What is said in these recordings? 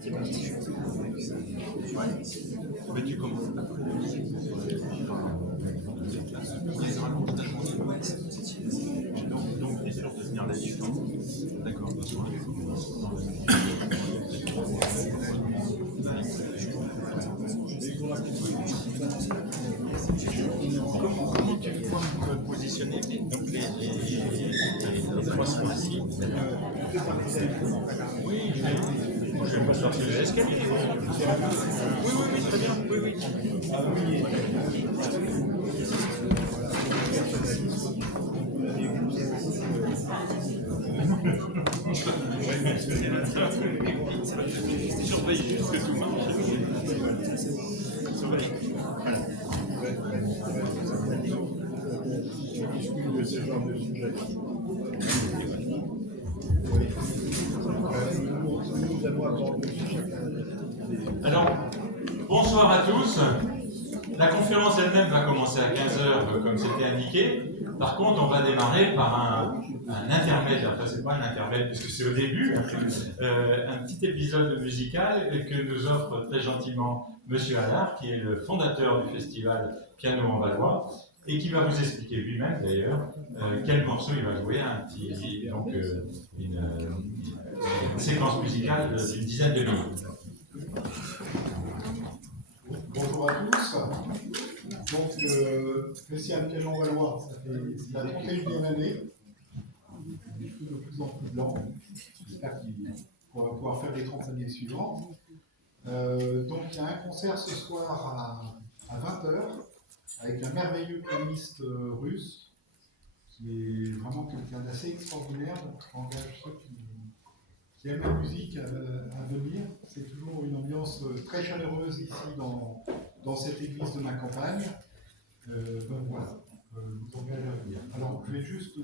C'est parti. Ouais. Mais tu commences. Donc, tu es sûr de tenir la distance. D'accord. Comment tu vas me positionner donc les trois sont assis. Oui, je vais pas sortir de l'escalier. Oui, très bien. Oui. Surveille juste que tout marche. Surveille. De ce genre de sujet. Alors, bonsoir à tous. La conférence elle-même va commencer à 15h comme c'était indiqué. Par contre, on va démarrer par un intermède. Enfin, c'est pas un intermède puisque c'est au début. Un petit épisode musical que nous offre très gentiment Monsieur Allard, qui est le fondateur du festival Piano en Valois, et qui va vous expliquer lui-même d'ailleurs quel morceau il va jouer, une séquence musicale d'une dizaine de minutes. Bonjour à tous. Donc, Festival Piano en Valois, c'est la 31e année. Il est de plus en plus blanc. J'espère qu'on va pouvoir faire les 30 années suivantes. Donc, il y a un concert ce soir à 20h avec un merveilleux pianiste russe qui est vraiment quelqu'un d'assez extraordinaire. Donc, j'engage ceux qui aiment la musique à venir. C'est toujours une ambiance très chaleureuse ici dans cette église de ma campagne. Donc voilà, je vous engage à venir. Alors, je vais juste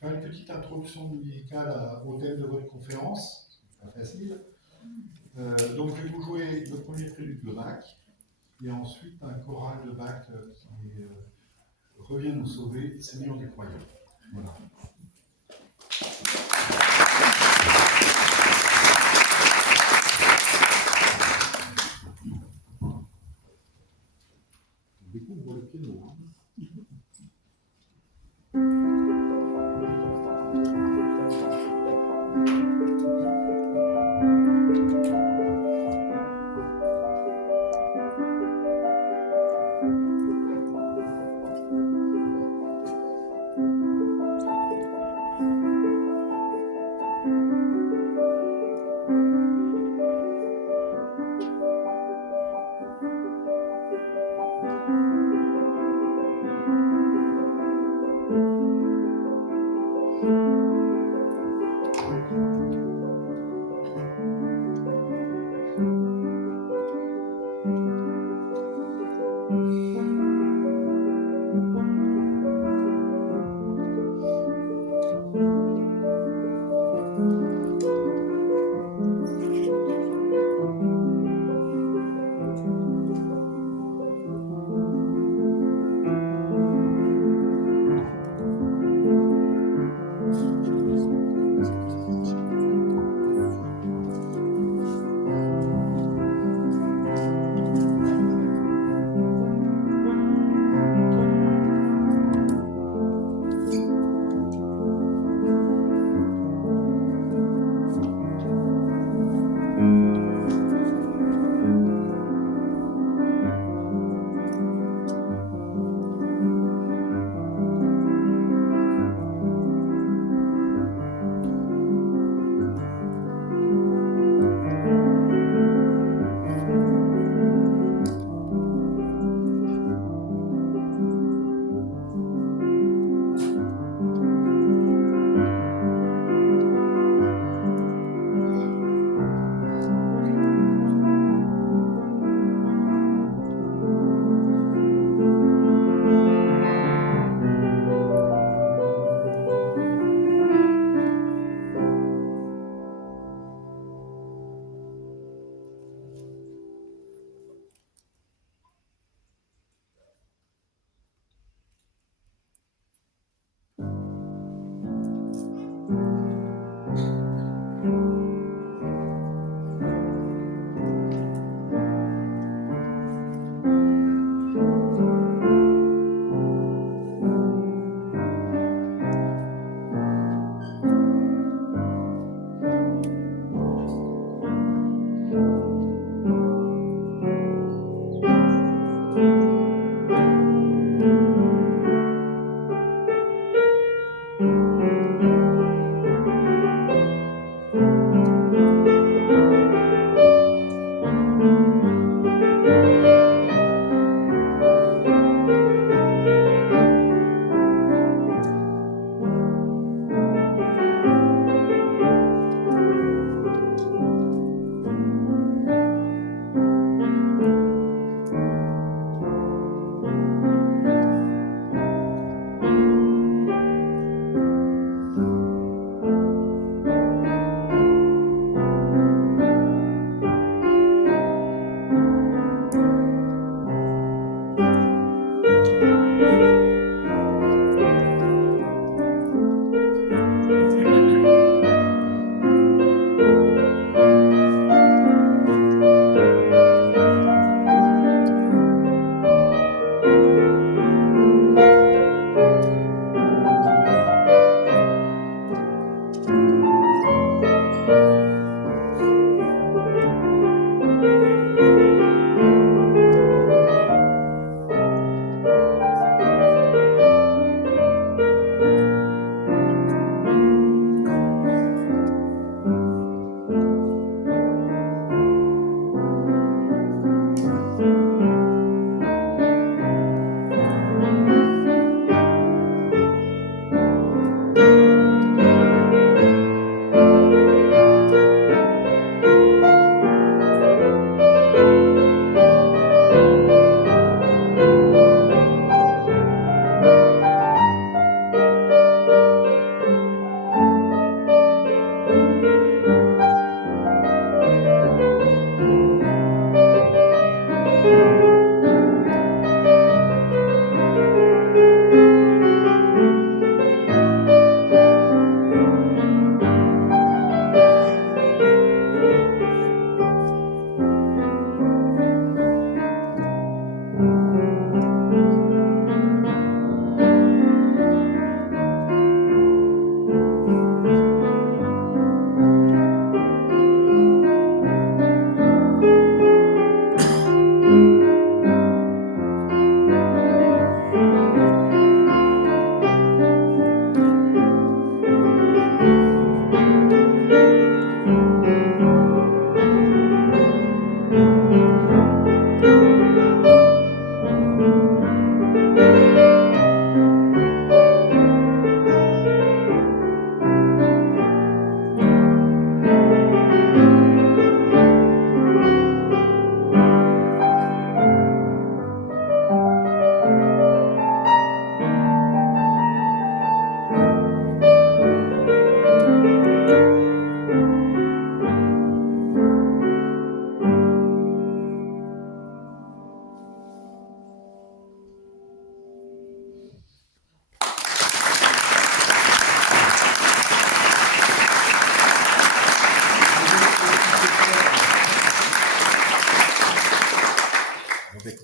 faire une petite introduction musicale au thème de votre conférence. C'est pas facile. Donc, je vais vous jouer le premier prélude de Bach et ensuite un choral de Bach qui revient nous sauver, Seigneur des croyants. Voilà. On découvre le piano.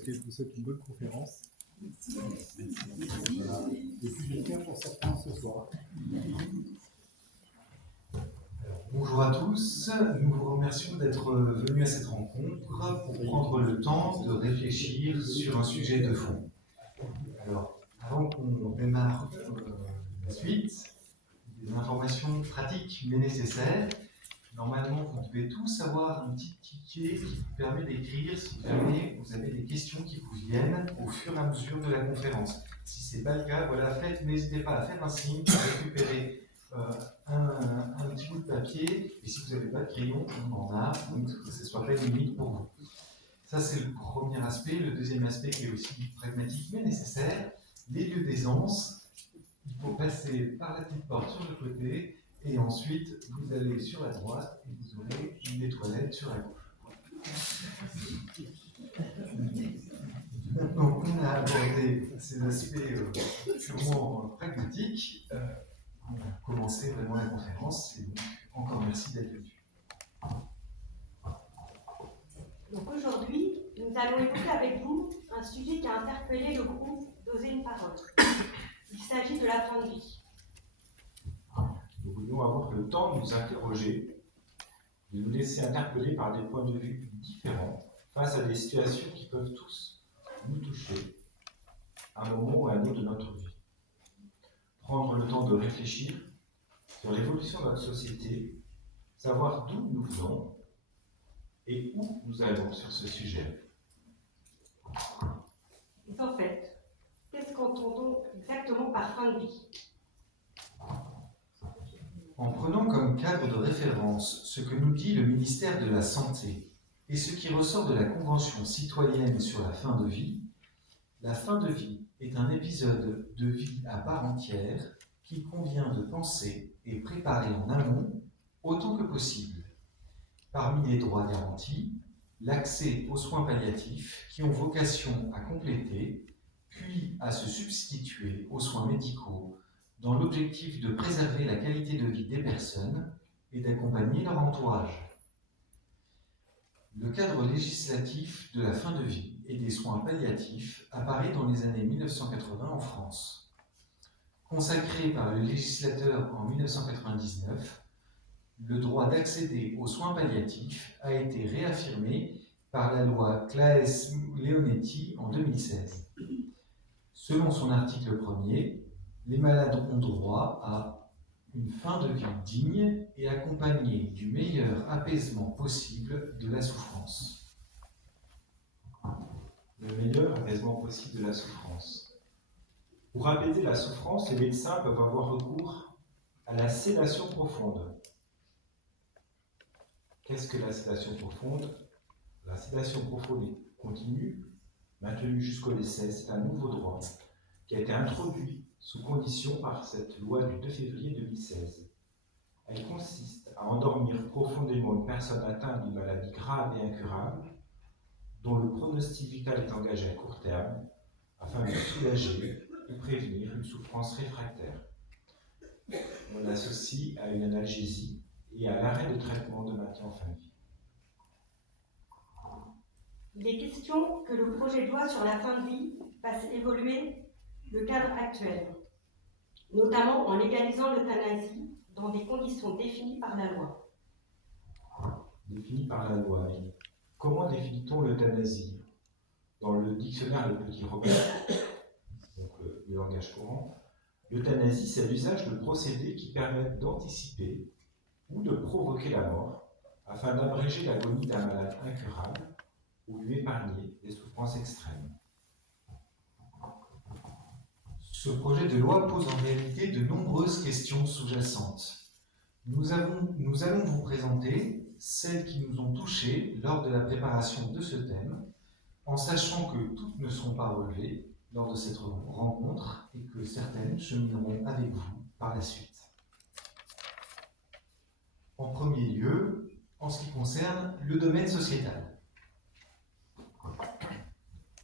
Ok, je vous souhaite une bonne conférence. Voilà. Et puis j'espère pour certains ce soir. Bonjour à tous, nous vous remercions d'être venus à cette rencontre pour prendre le temps de réfléchir sur un sujet de fond. Alors, avant qu'on démarre la suite, des informations pratiques mais nécessaires. Normalement, vous devez tous avoir un petit ticket qui vous permet d'écrire si jamais vous avez des questions qui vous viennent au fur et à mesure de la conférence. Si ce n'est pas le cas, voilà, n'hésitez pas à faire un signe pour récupérer un petit bout de papier, et si vous n'avez pas de crayon, on en a, donc que ce ne soit pas une limite pour vous. Ça, c'est le premier aspect. Le deuxième aspect qui est aussi pragmatique mais nécessaire, les lieux d'aisance. Il faut passer par la petite porte sur le côté, et ensuite vous allez sur la droite et vous aurez des toilettes sur la gauche. Maintenant qu'on a abordé ces aspects purement pragmatiques, on va commencer vraiment la conférence, et donc encore merci d'être venu. Donc aujourd'hui, nous allons évoquer avec vous un sujet qui a interpellé le groupe d'Oser une parole. Il s'agit de la fin de vie. Nous voulions avoir le temps de nous interroger, de nous laisser interpeller par des points de vue différents face à des situations qui peuvent tous nous toucher à un moment ou à un autre de notre vie. Prendre le temps de réfléchir sur l'évolution de notre société, savoir d'où nous venons et où nous allons sur ce sujet. Et en fait, qu'est-ce qu'entendons exactement par fin de vie ? En prenant comme cadre de référence ce que nous dit le ministère de la Santé et ce qui ressort de la Convention citoyenne sur la fin de vie, la fin de vie est un épisode de vie à part entière qu'il convient de penser et préparer en amont autant que possible. Parmi les droits garantis, l'accès aux soins palliatifs qui ont vocation à compléter, puis à se substituer aux soins médicaux dans l'objectif de préserver la qualité de vie des personnes et d'accompagner leur entourage. Le cadre législatif de la fin de vie et des soins palliatifs apparaît dans les années 1980 en France. Consacré par le législateur en 1999, le droit d'accéder aux soins palliatifs a été réaffirmé par la loi Claes-Leonetti en 2016. Selon son article 1er, les malades ont droit à une fin de vie digne et accompagnée du meilleur apaisement possible de la souffrance. Le meilleur apaisement possible de la souffrance. Pour apaiser la souffrance, les médecins peuvent avoir recours à la sédation profonde. Qu'est-ce que la sédation profonde ? La sédation profonde et continue, maintenue jusqu'au décès, c'est un nouveau droit qui a été introduit sous condition par cette loi du 2 février 2016. Elle consiste à endormir profondément une personne atteinte d'une maladie grave et incurable, dont le pronostic vital est engagé à court terme, afin de soulager ou prévenir une souffrance réfractaire. On l'associe à une analgésie et à l'arrêt de traitement de maintien en fin de vie. Il est question que le projet de loi sur la fin de vie fasse évoluer le cadre actuel, notamment en légalisant l'euthanasie dans des conditions définies par la loi. Définies par la loi. Et comment définit-on l'euthanasie ? Dans le dictionnaire de Petit Robert, donc le langage courant, l'euthanasie, c'est l'usage de procédés qui permettent d'anticiper ou de provoquer la mort afin d'abréger l'agonie d'un malade incurable ou lui épargner des souffrances extrêmes. Ce projet de loi pose en réalité de nombreuses questions sous-jacentes. Nous allons vous présenter celles qui nous ont touchés lors de la préparation de ce thème, en sachant que toutes ne seront pas relevées lors de cette rencontre et que certaines chemineront avec vous par la suite. En premier lieu, en ce qui concerne le domaine sociétal.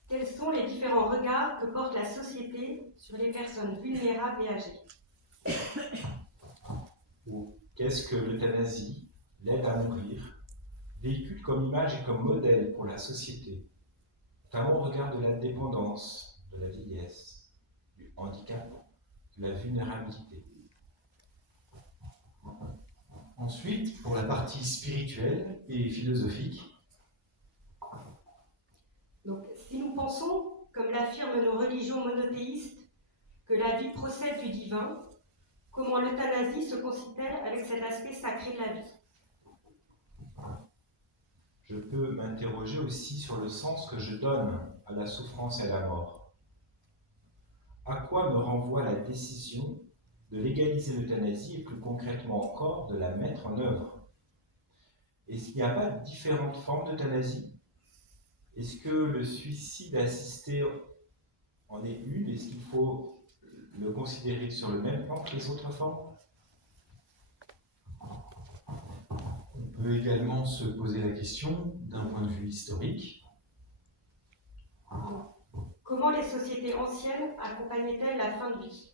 Quels sont les différents regards que porte la société sur les personnes vulnérables et âgées ? Ou qu'est-ce que l'euthanasie, l'aide à mourir, véhicule comme image et comme modèle pour la société ? notamment au regard de la dépendance, de la vieillesse, du handicap, de la vulnérabilité. Ensuite, pour la partie spirituelle et philosophique, Donc, si nous pensons, comme l'affirment nos religions monothéistes, que la vie procède du divin, comment l'euthanasie se concile-t-elle avec cet aspect sacré de la vie? Je peux m'interroger aussi sur le sens que je donne à la souffrance et à la mort. À quoi me renvoie la décision de légaliser l'euthanasie et plus concrètement encore de la mettre en œuvre? Est-ce qu'il n'y a pas différentes formes d'euthanasie? Est-ce que le suicide assisté en est une? Est-ce qu'il faut le considérer sur le même plan que les autres formes? on peut également se poser la question d'un point de vue historique. Comment les sociétés anciennes accompagnaient-elles la fin de vie?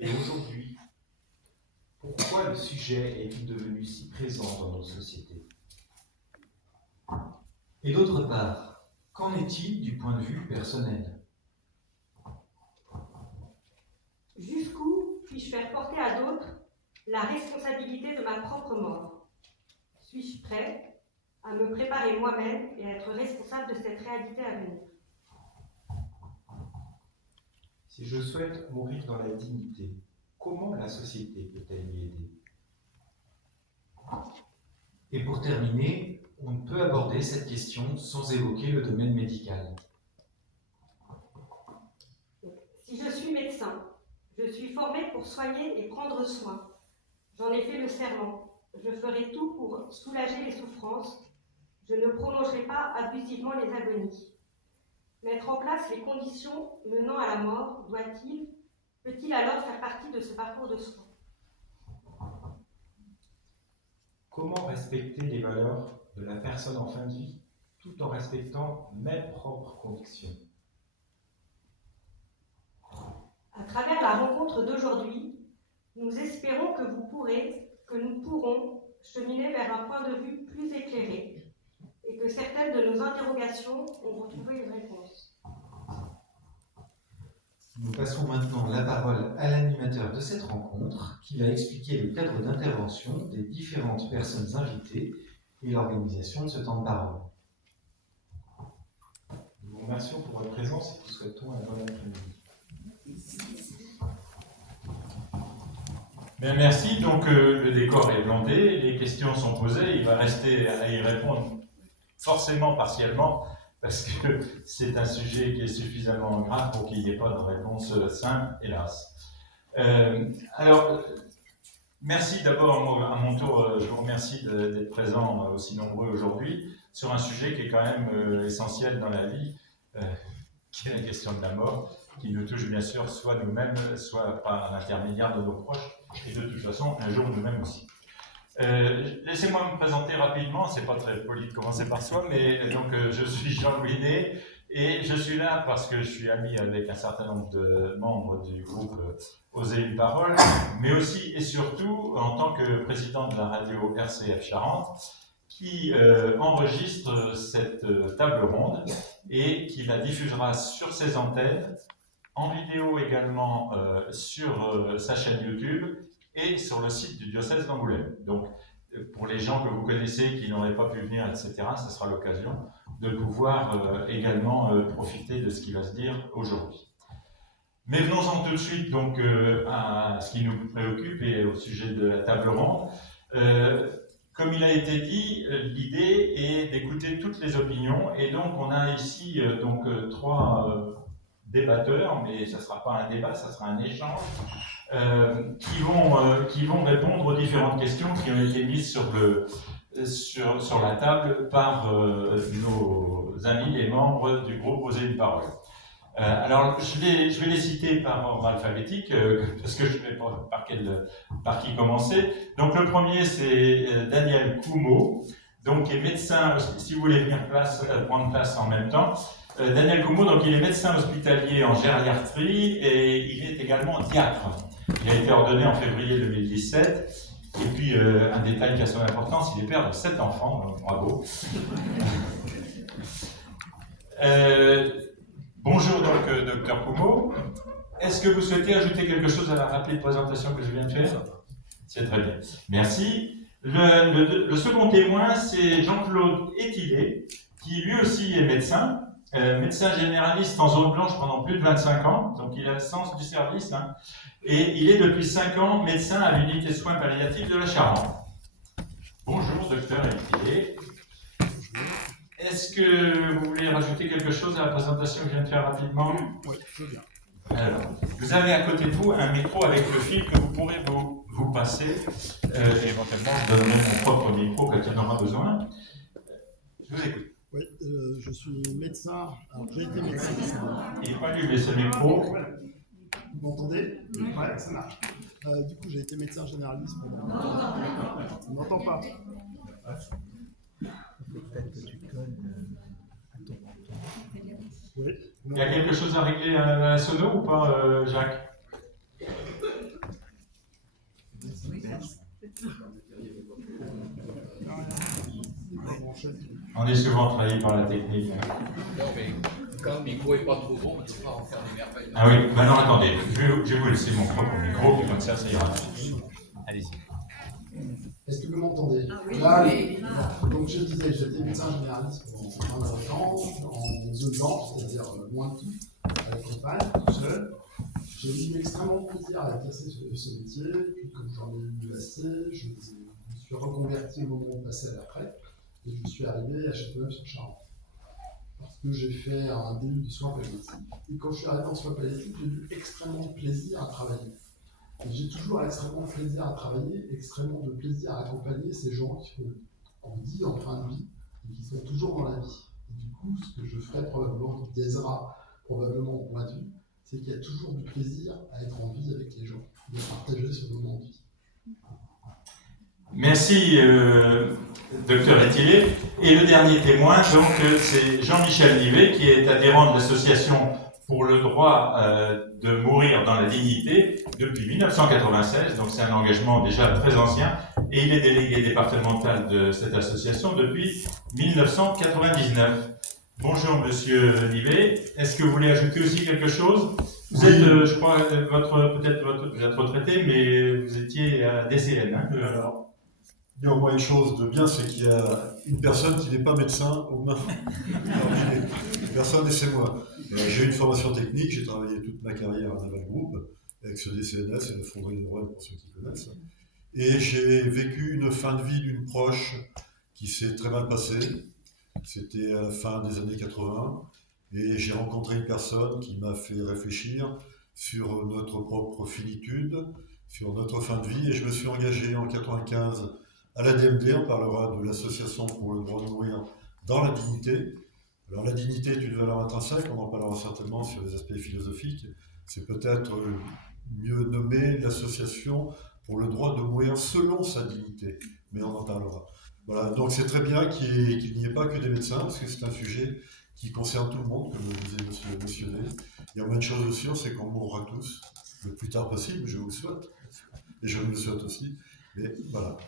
Et aujourd'hui, pourquoi le sujet est-il devenu si présent dans nos sociétés? Et d'autre part, qu'en est-il du point de vue personnel? Jusqu'où puis-je faire porter à d'autres la responsabilité de ma propre mort? Suis-je prêt à me préparer moi-même et à être responsable de cette réalité à venir? Si je souhaite mourir dans la dignité, comment la société peut-elle m'y aider? Et pour terminer, on ne peut aborder cette question sans évoquer le domaine médical. Si je suis médecin, je suis formé pour soigner et prendre soin. J'en ai fait le serment. Je ferai tout pour soulager les souffrances. Je ne prolongerai pas abusivement les agonies. Mettre en place les conditions menant à la mort peut-il alors faire partie de ce parcours de soins? Comment respecter les valeurs de la personne en fin de vie tout en respectant mes propres convictions? À travers la rencontre d'aujourd'hui, nous espérons que nous pourrons cheminer vers un point de vue plus éclairé et que certaines de nos interrogations ont retrouvé une réponse. Nous passons maintenant la parole à l'animateur de cette rencontre qui va expliquer le cadre d'intervention des différentes personnes invitées et l'organisation de ce temps de parole. Nous vous remercions pour votre présence et vous souhaitons un bon après-midi. Bien, merci. Donc, le décor est planté, les questions sont posées. Il va rester à y répondre forcément partiellement, parce que c'est un sujet qui est suffisamment grave pour qu'il n'y ait pas de réponse simple, hélas. Alors, merci d'abord, à mon tour, je vous remercie d'être présents aussi nombreux aujourd'hui sur un sujet qui est quand même essentiel dans la vie, qui est la question de la mort, qui nous touche bien sûr soit nous-mêmes, soit par l'intermédiaire de nos proches, et de toute façon, un jour nous-mêmes aussi. Laissez-moi me présenter rapidement, c'est pas très poli de commencer par soi, mais donc je suis Jean-Louis Ney et je suis là parce que je suis ami avec un certain nombre de membres du groupe Oser une parole, mais aussi et surtout en tant que président de la radio RCF Charente qui enregistre cette table ronde et qui la diffusera sur ses antennes, en vidéo également sur sa chaîne YouTube et sur le site du diocèse d'Angoulême. Donc, pour les gens que vous connaissez qui n'auraient pas pu venir, etc., ce sera l'occasion de pouvoir également profiter de ce qui va se dire aujourd'hui. Mais venons-en tout de suite donc, à ce qui nous préoccupe et au sujet de la table ronde. Comme il a été dit, l'idée est d'écouter toutes les opinions et donc on a ici trois débatteurs, mais ce ne sera pas un débat, ça sera un échange, qui vont répondre aux différentes questions qui ont été mises sur la table par nos amis, les membres du groupe Oser une parole. Alors, je vais les citer par ordre alphabétique, parce que je ne sais pas par qui commencer. Donc, le premier, c'est Daniel Coumeau, donc, qui est médecin, si vous voulez venir prendre place en même temps. Daniel Coumeau, donc, il est médecin hospitalier en gériatrie et il est également diacre. Il a été ordonné en février 2017 Et puis, un détail qui a son importance, il est père de 7 enfants, donc bravo. Bonjour donc, docteur Poumeau. Est-ce que vous souhaitez ajouter quelque chose à la rapide présentation que je viens de faire? C'est très bien. Merci. Le second témoin, c'est Jean-Claude Étilé, qui lui aussi est médecin, médecin généraliste en zone blanche pendant plus de 25 ans, donc il a le sens du service, hein, et il est depuis 5 ans médecin à l'unité de soins palliatifs de la Charente. Bonjour, docteur Étilé. Est-ce que vous voulez rajouter quelque chose à la présentation que je viens de faire rapidement? Oui, très bien. Alors, vous avez à côté de vous un micro avec le fil que vous pourrez vous passer. Éventuellement, je donnerai mon propre micro quand il y en aura besoin. Je vous écoute. Oui, je suis médecin. Alors, j'ai été médecin. Il n'est pas allumé ce micro. Vous m'entendez? Ouais, ça marche. Du coup, j'ai été médecin généraliste pendant. On n'entend pas. Peut-être que tu colles à ton menton. Oui. Il y a quelque chose à régler à la sono ou pas, Jacques? On est souvent trahi par la technique. Non, mais quand le micro n'est pas trop bon, on ne peut pas en faire des merveilles. Ah oui, maintenant attendez, je vais vous laisser mon propre micro, puis comme ça ira. Allez-y. Est-ce que vous m'entendez? Ah oui. Donc je disais, j'étais médecin généraliste pendant 20 ans, en zone blanche, c'est-à-dire loin de tout, à la campagne, tout seul. J'ai eu extrêmement plaisir à exercer ce métier, puis comme j'en ai eu assez, je me suis reconverti au moment de passer à la retraite, et je suis arrivé à Châteauneuf-sur-Charente. Parce que j'ai fait un début de soins palliatifs. Et quand je suis arrivé en soins palliatifs, j'ai eu extrêmement de plaisir à travailler. J'ai toujours extrêmement de plaisir à travailler, extrêmement de plaisir à accompagner ces gens qui ont dit en fin de vie et qui sont toujours dans la vie. Et du coup, ce que je ferai probablement, qui biaisera probablement au point de vue, c'est qu'il y a toujours du plaisir à être en vie avec les gens, de partager ce moment de vie. Merci, docteur Étilé. Et le dernier témoin, donc, c'est Jean-Michel Nivet, qui est adhérent de l'association pour le droit de mourir dans la dignité depuis 1996, donc c'est un engagement déjà très ancien, et il est délégué départemental de cette association depuis 1999. Bonjour Monsieur Nivet, est-ce que vous voulez ajouter aussi quelque chose? Vous êtes, je crois, vous êtes retraité, mais vous étiez à DCN. Hein, alors, il y a au moins une chose de bien, c'est qu'il y a une personne qui n'est pas médecin aux mains. Personne, et c'est moi. J'ai une formation technique, j'ai travaillé toute ma carrière à Naval Group, avec ce DCNS et la fonderie de Rouen pour ceux qui connaissent. Et j'ai vécu une fin de vie d'une proche qui s'est très mal passée. C'était à la fin des années 80. Et j'ai rencontré une personne qui m'a fait réfléchir sur notre propre finitude, sur notre fin de vie. Et je me suis engagé en 95 à la DMD. On parlera de l'association pour le droit de mourir dans la dignité. Alors la dignité est une valeur intrinsèque, on en parlera certainement sur les aspects philosophiques. C'est peut-être mieux nommé l'association pour le droit de mourir selon sa dignité, mais on en parlera. Voilà, donc c'est très bien qu'il n'y ait pas que des médecins, parce que c'est un sujet qui concerne tout le monde, comme vous avez mentionné. Il y a une chose sûre, c'est qu'on mourra tous, le plus tard possible, je vous le souhaite, et je me le souhaite aussi, mais voilà.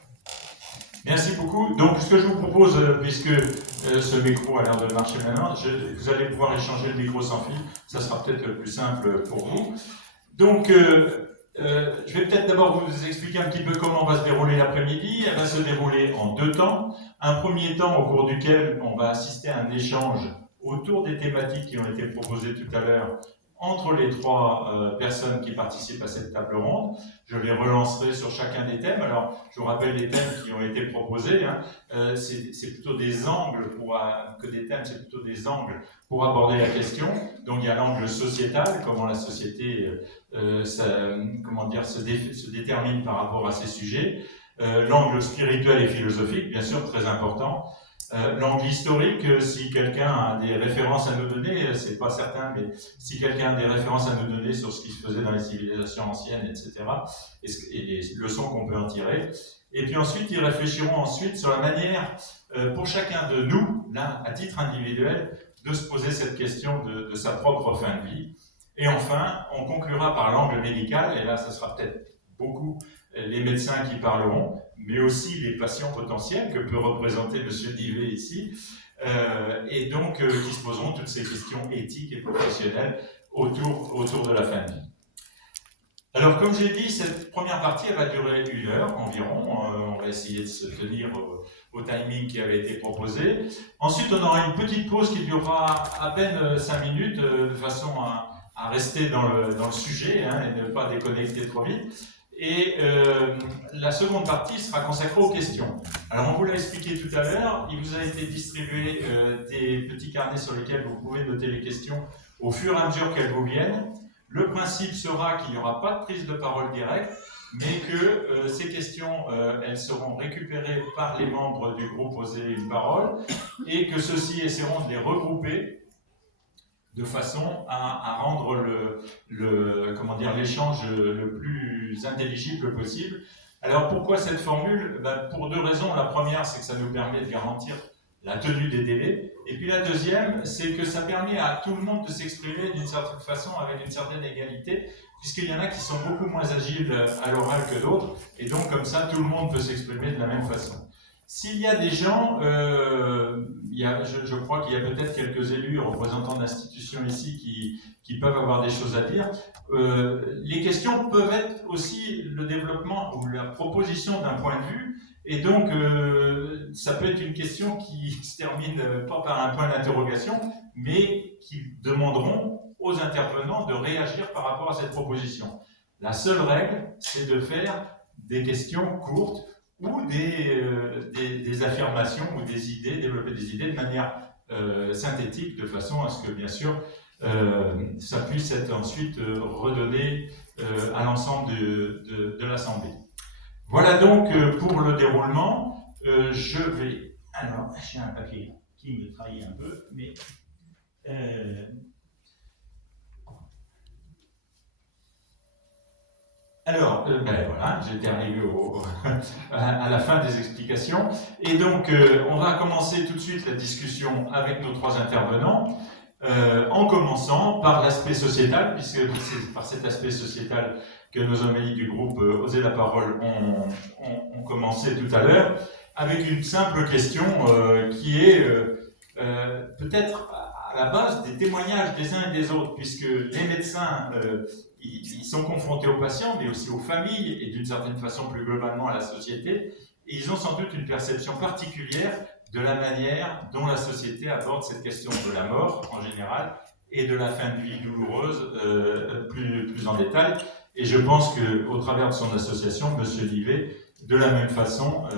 Merci beaucoup. Donc, ce que je vous propose, puisque ce micro a l'air de marcher maintenant, vous allez pouvoir échanger le micro sans fil. Ça sera peut-être le plus simple pour vous. Donc, je vais peut-être d'abord vous expliquer un petit peu comment va se dérouler l'après-midi. Elle va se dérouler en 2 temps. Un premier temps au cours duquel on va assister à un échange autour des thématiques qui ont été proposées tout à l'heure entre les 3 personnes qui participent à cette table ronde. Je les relancerai sur chacun des thèmes. Alors, je vous rappelle les thèmes qui ont été proposés. Hein. C'est plutôt des angles que des thèmes, c'est plutôt des angles pour aborder la question. Donc, il y a l'angle sociétal, comment la société se détermine par rapport à ces sujets. L'angle spirituel et philosophique, bien sûr, très important. L'angle historique, si quelqu'un a des références à nous donner, c'est pas certain, mais si quelqu'un a des références à nous donner sur ce qui se faisait dans les civilisations anciennes, etc., et les leçons qu'on peut en tirer. Et puis ensuite, ils réfléchiront ensuite sur la manière, pour chacun de nous, là, à titre individuel, de se poser cette question de sa propre fin de vie. Et enfin, on conclura par l'angle médical, et là, ça sera peut-être beaucoup les médecins qui parleront, mais aussi les patients potentiels que peut représenter M. Nivet ici, et donc qui se poseront toutes ces questions éthiques et professionnelles autour de la fin de vie. Alors, comme j'ai dit, cette première partie, elle va durer 1 heure environ. On va essayer de se tenir au timing qui avait été proposé. Ensuite, on aura une petite pause qui durera à peine 5 minutes, de façon à rester dans le sujet, hein, et ne pas déconnecter trop vite. Et la seconde partie sera consacrée aux questions. Alors, on vous l'a expliqué tout à l'heure, il vous a été distribué des petits carnets sur lesquels vous pouvez noter les questions au fur et à mesure qu'elles vous viennent. Le principe sera qu'il n'y aura pas de prise de parole directe, mais que ces questions, elles seront récupérées par les membres du groupe Oser une parole, et que ceux-ci essaieront de les regrouper de façon à rendre l'échange le plus intelligible possible. Alors pourquoi cette formule? Pour 2 raisons. La première, c'est que ça nous permet de garantir la tenue des délais. Et puis la deuxième, c'est que ça permet à tout le monde de s'exprimer d'une certaine façon, avec une certaine égalité, puisqu'il y en a qui sont beaucoup moins agiles à l'oral que d'autres, et donc comme ça, tout le monde peut s'exprimer de la même façon. S'il y a des gens, je crois qu'il y a peut-être quelques élus représentants d'institutions ici qui peuvent avoir des choses à dire. Les questions peuvent être aussi le développement ou la proposition d'un point de vue, et donc ça peut être une question qui se termine pas par un point d'interrogation, mais qui demanderont aux intervenants de réagir par rapport à cette proposition. La seule règle, c'est de faire des questions courtes, ou des affirmations ou des idées, développer des idées de manière synthétique, de façon à ce que, bien sûr, ça puisse être ensuite redonné à l'ensemble de l'Assemblée. Voilà donc pour le déroulement. Je vais... Alors, j'ai un papier qui me trahit un peu, mais... Alors, voilà, j'étais arrivé à la fin des explications. Et donc, on va commencer tout de suite la discussion avec nos 3 intervenants, en commençant par l'aspect sociétal, puisque c'est par cet aspect sociétal que nos amis du groupe Oser la parole ont commencé tout à l'heure, avec une simple question qui est peut-être à la base des témoignages des uns et des autres, puisque les médecins... ils sont confrontés aux patients, mais aussi aux familles, et d'une certaine façon plus globalement à la société, et ils ont sans doute une perception particulière de la manière dont la société aborde cette question de la mort en général, et de la fin de vie douloureuse plus en détail. Et je pense qu'au travers de son association, M. Nivet, de la même façon,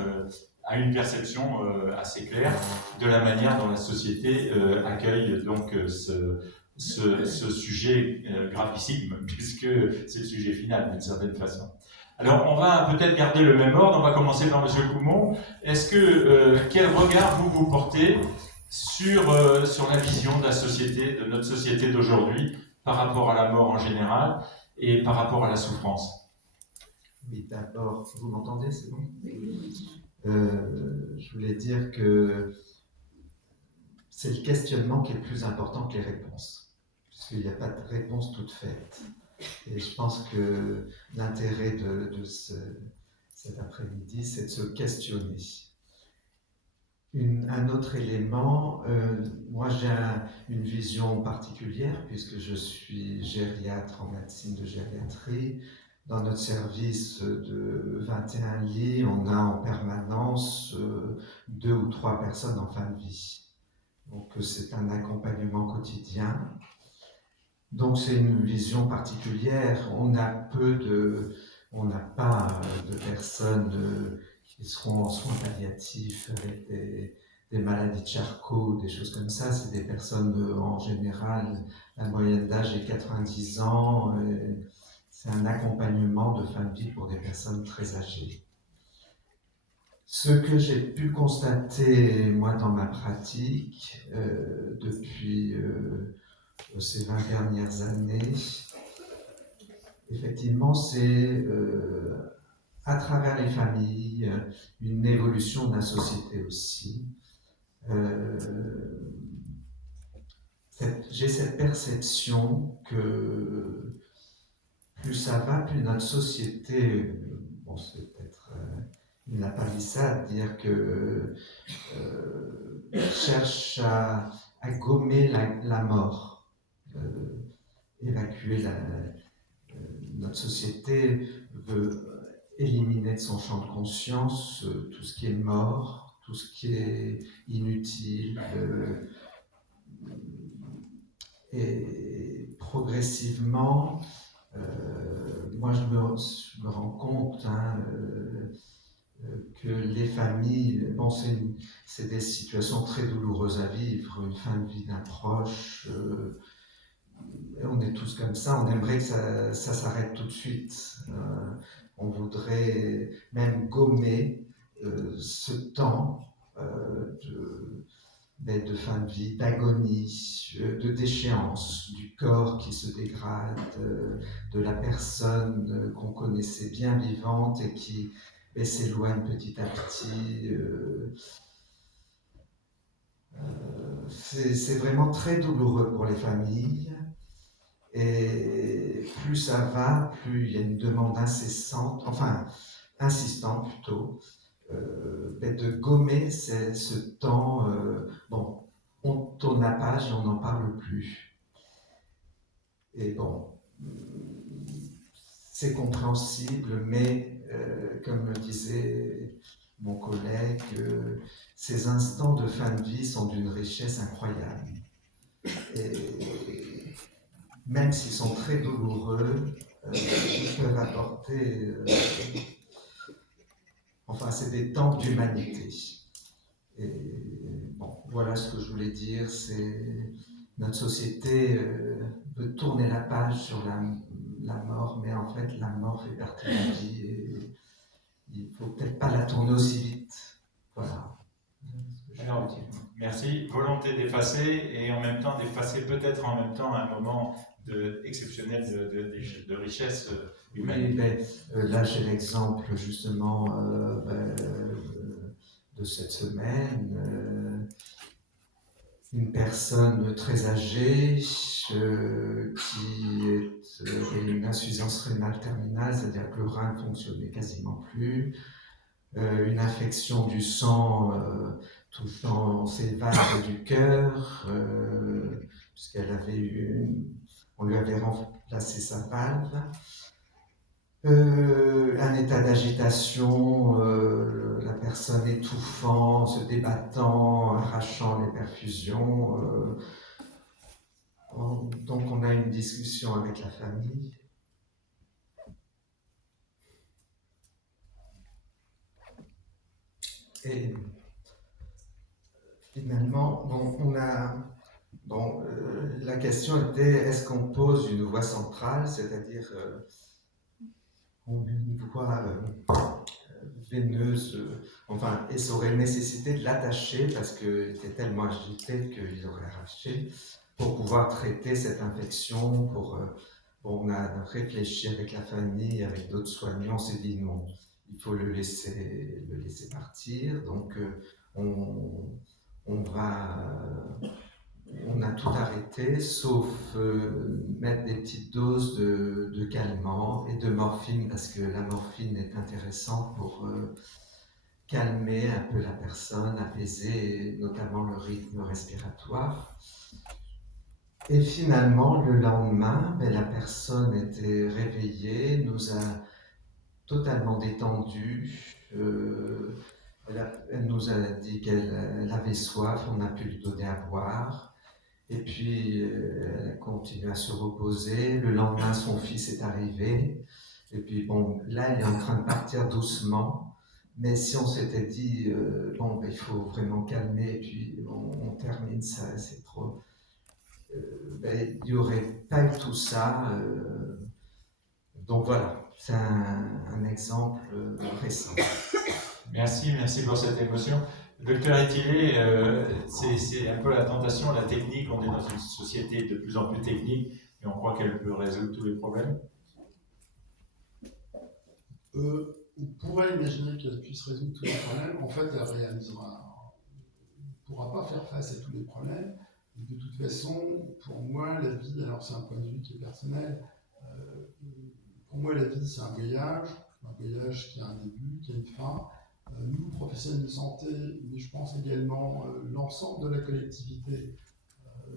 a une perception assez claire de la manière dont la société accueille donc ce sujet gravissime, puisque c'est le sujet final d'une certaine façon. Alors, on va peut-être garder le même ordre. On va commencer par M. Coumont. Est-ce que quel regard vous portez sur la vision de la société, de notre société d'aujourd'hui, par rapport à la mort en général et par rapport à la souffrance? Oui, d'abord, vous m'entendez, c'est bon? Je voulais dire que c'est le questionnement qui est le plus important que les réponses, puisqu'il n'y a pas de réponse toute faite. Et je pense que l'intérêt de cet après-midi, c'est de se questionner. Un autre élément, moi j'ai une vision particulière, puisque je suis gériatre en médecine de gériatrie. Dans notre service de 21 lits, on a en permanence 2 ou 3 personnes en fin de vie. Donc c'est un accompagnement quotidien. Donc c'est une vision particulière. On n'a pas de personnes qui seront en soins palliatifs avec des maladies de Charcot, des choses comme ça. C'est des personnes en général, la moyenne d'âge est 90 ans. C'est un accompagnement de fin de vie pour des personnes très âgées. Ce que j'ai pu constater, moi, dans ma pratique, depuis ces 20 dernières années, effectivement, c'est à travers les familles, une évolution de la société aussi. J'ai cette perception que plus ça va, plus notre société bon, c'est peut-être une lapalissade, dire que cherche à gommer la mort, évacuer notre société veut éliminer de son champ de conscience tout ce qui est mort, tout ce qui est inutile, et progressivement, moi je me rends compte que les familles, bon, c'est des situations très douloureuses à vivre, une fin de vie d'un proche, on est tous comme ça, on aimerait que ça s'arrête tout de suite. On voudrait même gommer ce temps de fin de vie, d'agonie, de déchéance, du corps qui se dégrade, de la personne qu'on connaissait bien vivante et qui s'éloigne petit à petit. C'est vraiment très douloureux pour les familles. Et plus ça va, plus il y a une demande incessante, enfin insistante plutôt, de gommer ce temps. Bon, on tourne la page et on n'en parle plus. Et bon, c'est compréhensible, mais comme le disait mon collègue, ces instants de fin de vie sont d'une richesse incroyable. Et même s'ils sont très douloureux, ils peuvent apporter... enfin, c'est des temps d'humanité. Et bon, voilà ce que je voulais dire, c'est notre société veut tourner la page sur la mort, mais en fait, la mort fait partie de la vie et il ne faut peut-être pas la tourner aussi vite. Voilà. Alors, merci. Volonté d'effacer et en même temps d'effacer peut-être en même temps un moment exceptionnel de richesse humaine. Oui, ben, là j'ai l'exemple justement de cette semaine. Une personne très âgée qui a une insuffisance rénale terminale, c'est-à-dire que le rein ne fonctionnait quasiment plus. Une infection du sang touchant ses valves du cœur, puisqu'elle avait on lui avait remplacé sa valve. Un état d'agitation, la personne étouffant, se débattant, arrachant les perfusions. Donc on a une discussion avec la famille. Et finalement, la question était, est-ce qu'on pose une voie centrale, c'est-à-dire une voie veineuse, enfin, et ça aurait nécessité de l'attacher parce qu'il était tellement agité qu'il aurait arraché pour pouvoir traiter cette infection. On a réfléchi avec la famille, avec d'autres soignants, on s'est dit non, il faut le laisser partir. Donc on a tout arrêté, sauf mettre des petites doses de calmants et de morphine, parce que la morphine est intéressante pour calmer un peu la personne, apaiser notamment le rythme respiratoire. Et finalement, le lendemain, la personne était réveillée, nous a totalement détendus. Elle nous a dit qu'elle avait soif, on a pu lui donner à boire. Et puis, elle a continué à se reposer. Le lendemain, son fils est arrivé. Et puis, bon, là, il est en train de partir doucement. Mais si on s'était dit, il faut vraiment calmer, et puis on termine ça, c'est trop... il n'y aurait pas eu tout ça. Donc voilà, c'est un exemple récent. Merci pour cette émotion. Docteur Etilé, c'est un peu la tentation, la technique. On est dans une société de plus en plus technique et on croit qu'elle peut résoudre tous les problèmes. On pourrait imaginer qu'elle puisse résoudre tous les problèmes. En fait, elle réalisera. Elle ne pourra pas faire face à tous les problèmes. Et de toute façon, pour moi, la vie, alors c'est un point de vue qui est personnel, pour moi, la vie, c'est un voyage. un voyage qui a un début, qui a une fin. Nous, professionnels de santé, mais je pense également l'ensemble de la collectivité,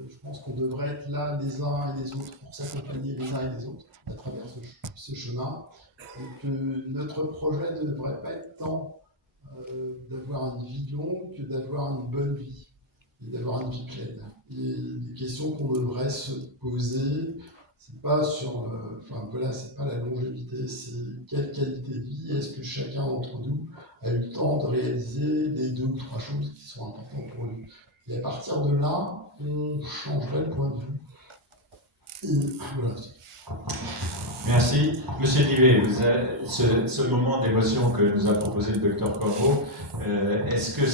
je pense qu'on devrait être là les uns et les autres pour s'accompagner les uns et les autres à travers ce chemin. Et que notre projet ne devrait pas être tant d'avoir une vie longue que d'avoir une bonne vie et d'avoir une vie pleine. Et les questions qu'on devrait se poser, c'est pas sur, c'est pas la longévité, c'est quelle qualité de vie est-ce que chacun d'entre nous a eu le temps de réaliser les 2 ou 3 choses qui sont importantes pour lui. Et à partir de là, on changerait le point de vue. Et voilà. Merci. Monsieur Divet, ce moment d'émotion que nous a proposé le docteur Corbeau, qu'est-ce que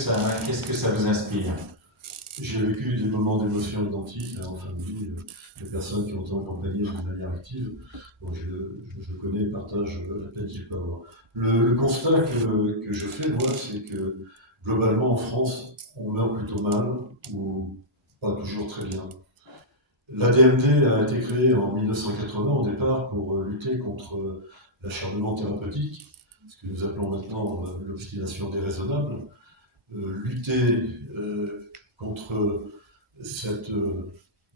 ça vous inspire? J'ai vécu des moments d'émotion identiques en famille, des personnes qui ont été accompagnées d'une manière active. Donc je connais et partage la peine qu'il peut avoir. Le constat que je fais, moi, c'est que globalement en France, on meurt plutôt mal ou pas toujours très bien. L'ADMD a été créée en 1980 au départ pour lutter contre l'acharnement thérapeutique, ce que nous appelons maintenant l'obstination déraisonnable, lutter contre cette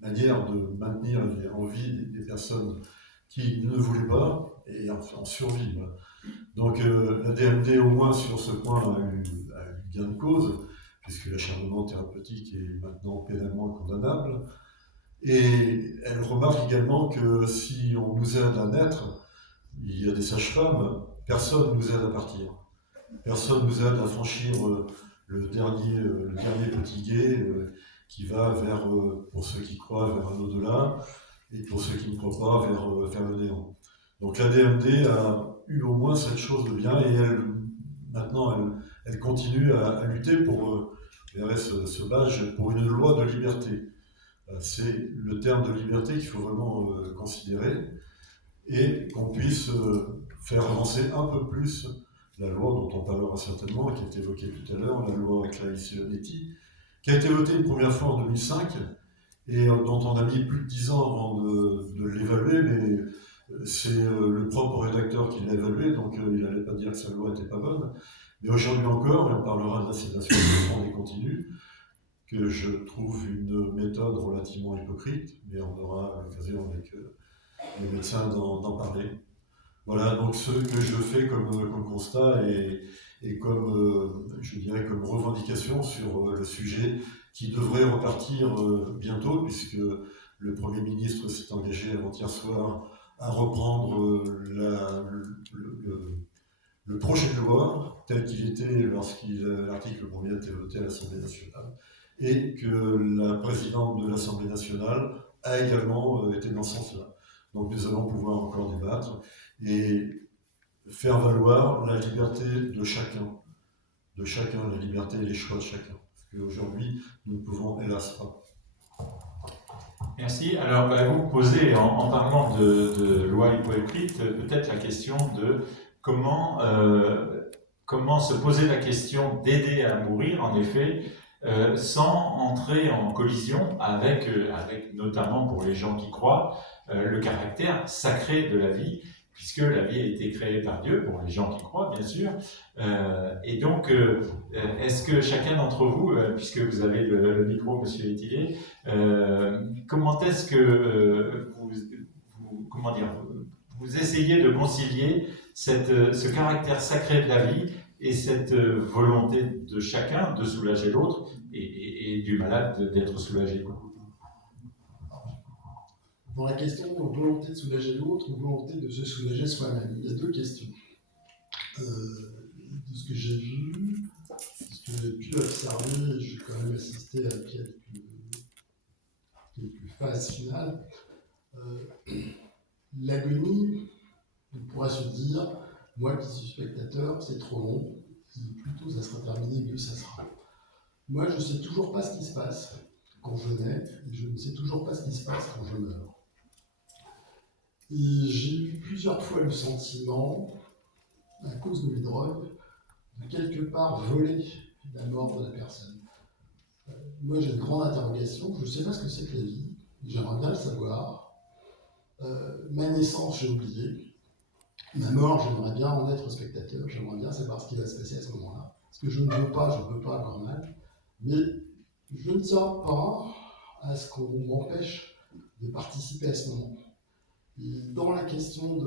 manière de maintenir en vie des personnes qui ne voulaient pas et en survie. Voilà. Donc la DMD, au moins sur ce point, a eu gain de cause, puisque l'acharnement thérapeutique est maintenant pénalement condamnable. Et elle remarque également que si on nous aide à naître, il y a des sages-femmes, personne ne nous aide à partir. Personne ne nous aide à franchir le dernier petit gué qui va vers, pour ceux qui croient, vers un au-delà, et pour ceux qui ne croient pas, vers le néant. Donc la DMD a eu au moins cette chose de bien, et maintenant elle continue à lutter pour, ce badge, pour une loi de liberté. C'est le terme de liberté qu'il faut vraiment considérer, et qu'on puisse faire avancer un peu plus la loi dont on parlera certainement, qui a été évoquée tout à l'heure, la loi Claes-Leonetti, qui a été votée une première fois en 2005, et dont on a mis plus de 10 ans avant de l'évaluer, mais c'est le propre rédacteur qui l'a évalué, donc il n'allait pas dire que sa loi n'était pas bonne. Mais aujourd'hui encore, et on parlera de la sédation profonde et continue, que je trouve une méthode relativement hypocrite, mais on aura l'occasion avec les médecins d'en parler. Voilà, donc ce que je fais comme constat et comme, je dirais, comme revendication sur le sujet qui devrait repartir bientôt, puisque le Premier ministre s'est engagé avant-hier soir à reprendre le projet de loi tel qu'il était l'article 1er a été voté à l'Assemblée nationale, et que la présidente de l'Assemblée nationale a également été dans ce sens-là. Donc nous allons pouvoir encore débattre et faire valoir la liberté de chacun, la liberté et les choix de chacun. Parce qu'aujourd'hui, nous ne pouvons hélas pas. Merci. Alors, vous posez, en parlant de loi hypocrite, peut-être la question de comment se poser la question d'aider à mourir, en effet, sans entrer en collision avec, notamment pour les gens qui croient, le caractère sacré de la vie, puisque la vie a été créée par Dieu, pour les gens qui croient, bien sûr. Et donc, est-ce que chacun d'entre vous, puisque vous avez le micro, Monsieur Étilé, comment est-ce que vous essayez de concilier ce caractère sacré de la vie et cette volonté de chacun de soulager l'autre et du malade d'être soulagé? Dans la question de volonté de soulager l'autre ou volonté de se soulager soi-même, il y a 2 questions. De ce que j'ai vu, de ce que j'ai pu observer, j'ai quand même assisté à quelques phases finales. L'agonie, on pourrait se dire, moi qui suis spectateur, c'est trop long, et plutôt ça sera terminé, mieux ça sera. Moi, je ne sais toujours pas ce qui se passe quand je nais, et je ne sais toujours pas ce qui se passe quand je meurs. Et j'ai eu plusieurs fois le sentiment, à cause de mes drogues, de quelque part voler la mort de la personne. Moi, j'ai une grande interrogation, je ne sais pas ce que c'est que la vie, j'aimerais bien le savoir. Ma naissance, j'ai oublié. Ma mort, j'aimerais bien en être spectateur, j'aimerais bien savoir ce qui va se passer à ce moment-là. Ce que je ne veux pas, je ne veux pas normal, mais je ne tiens pas à ce qu'on m'empêche de participer à ce moment. Et dans la question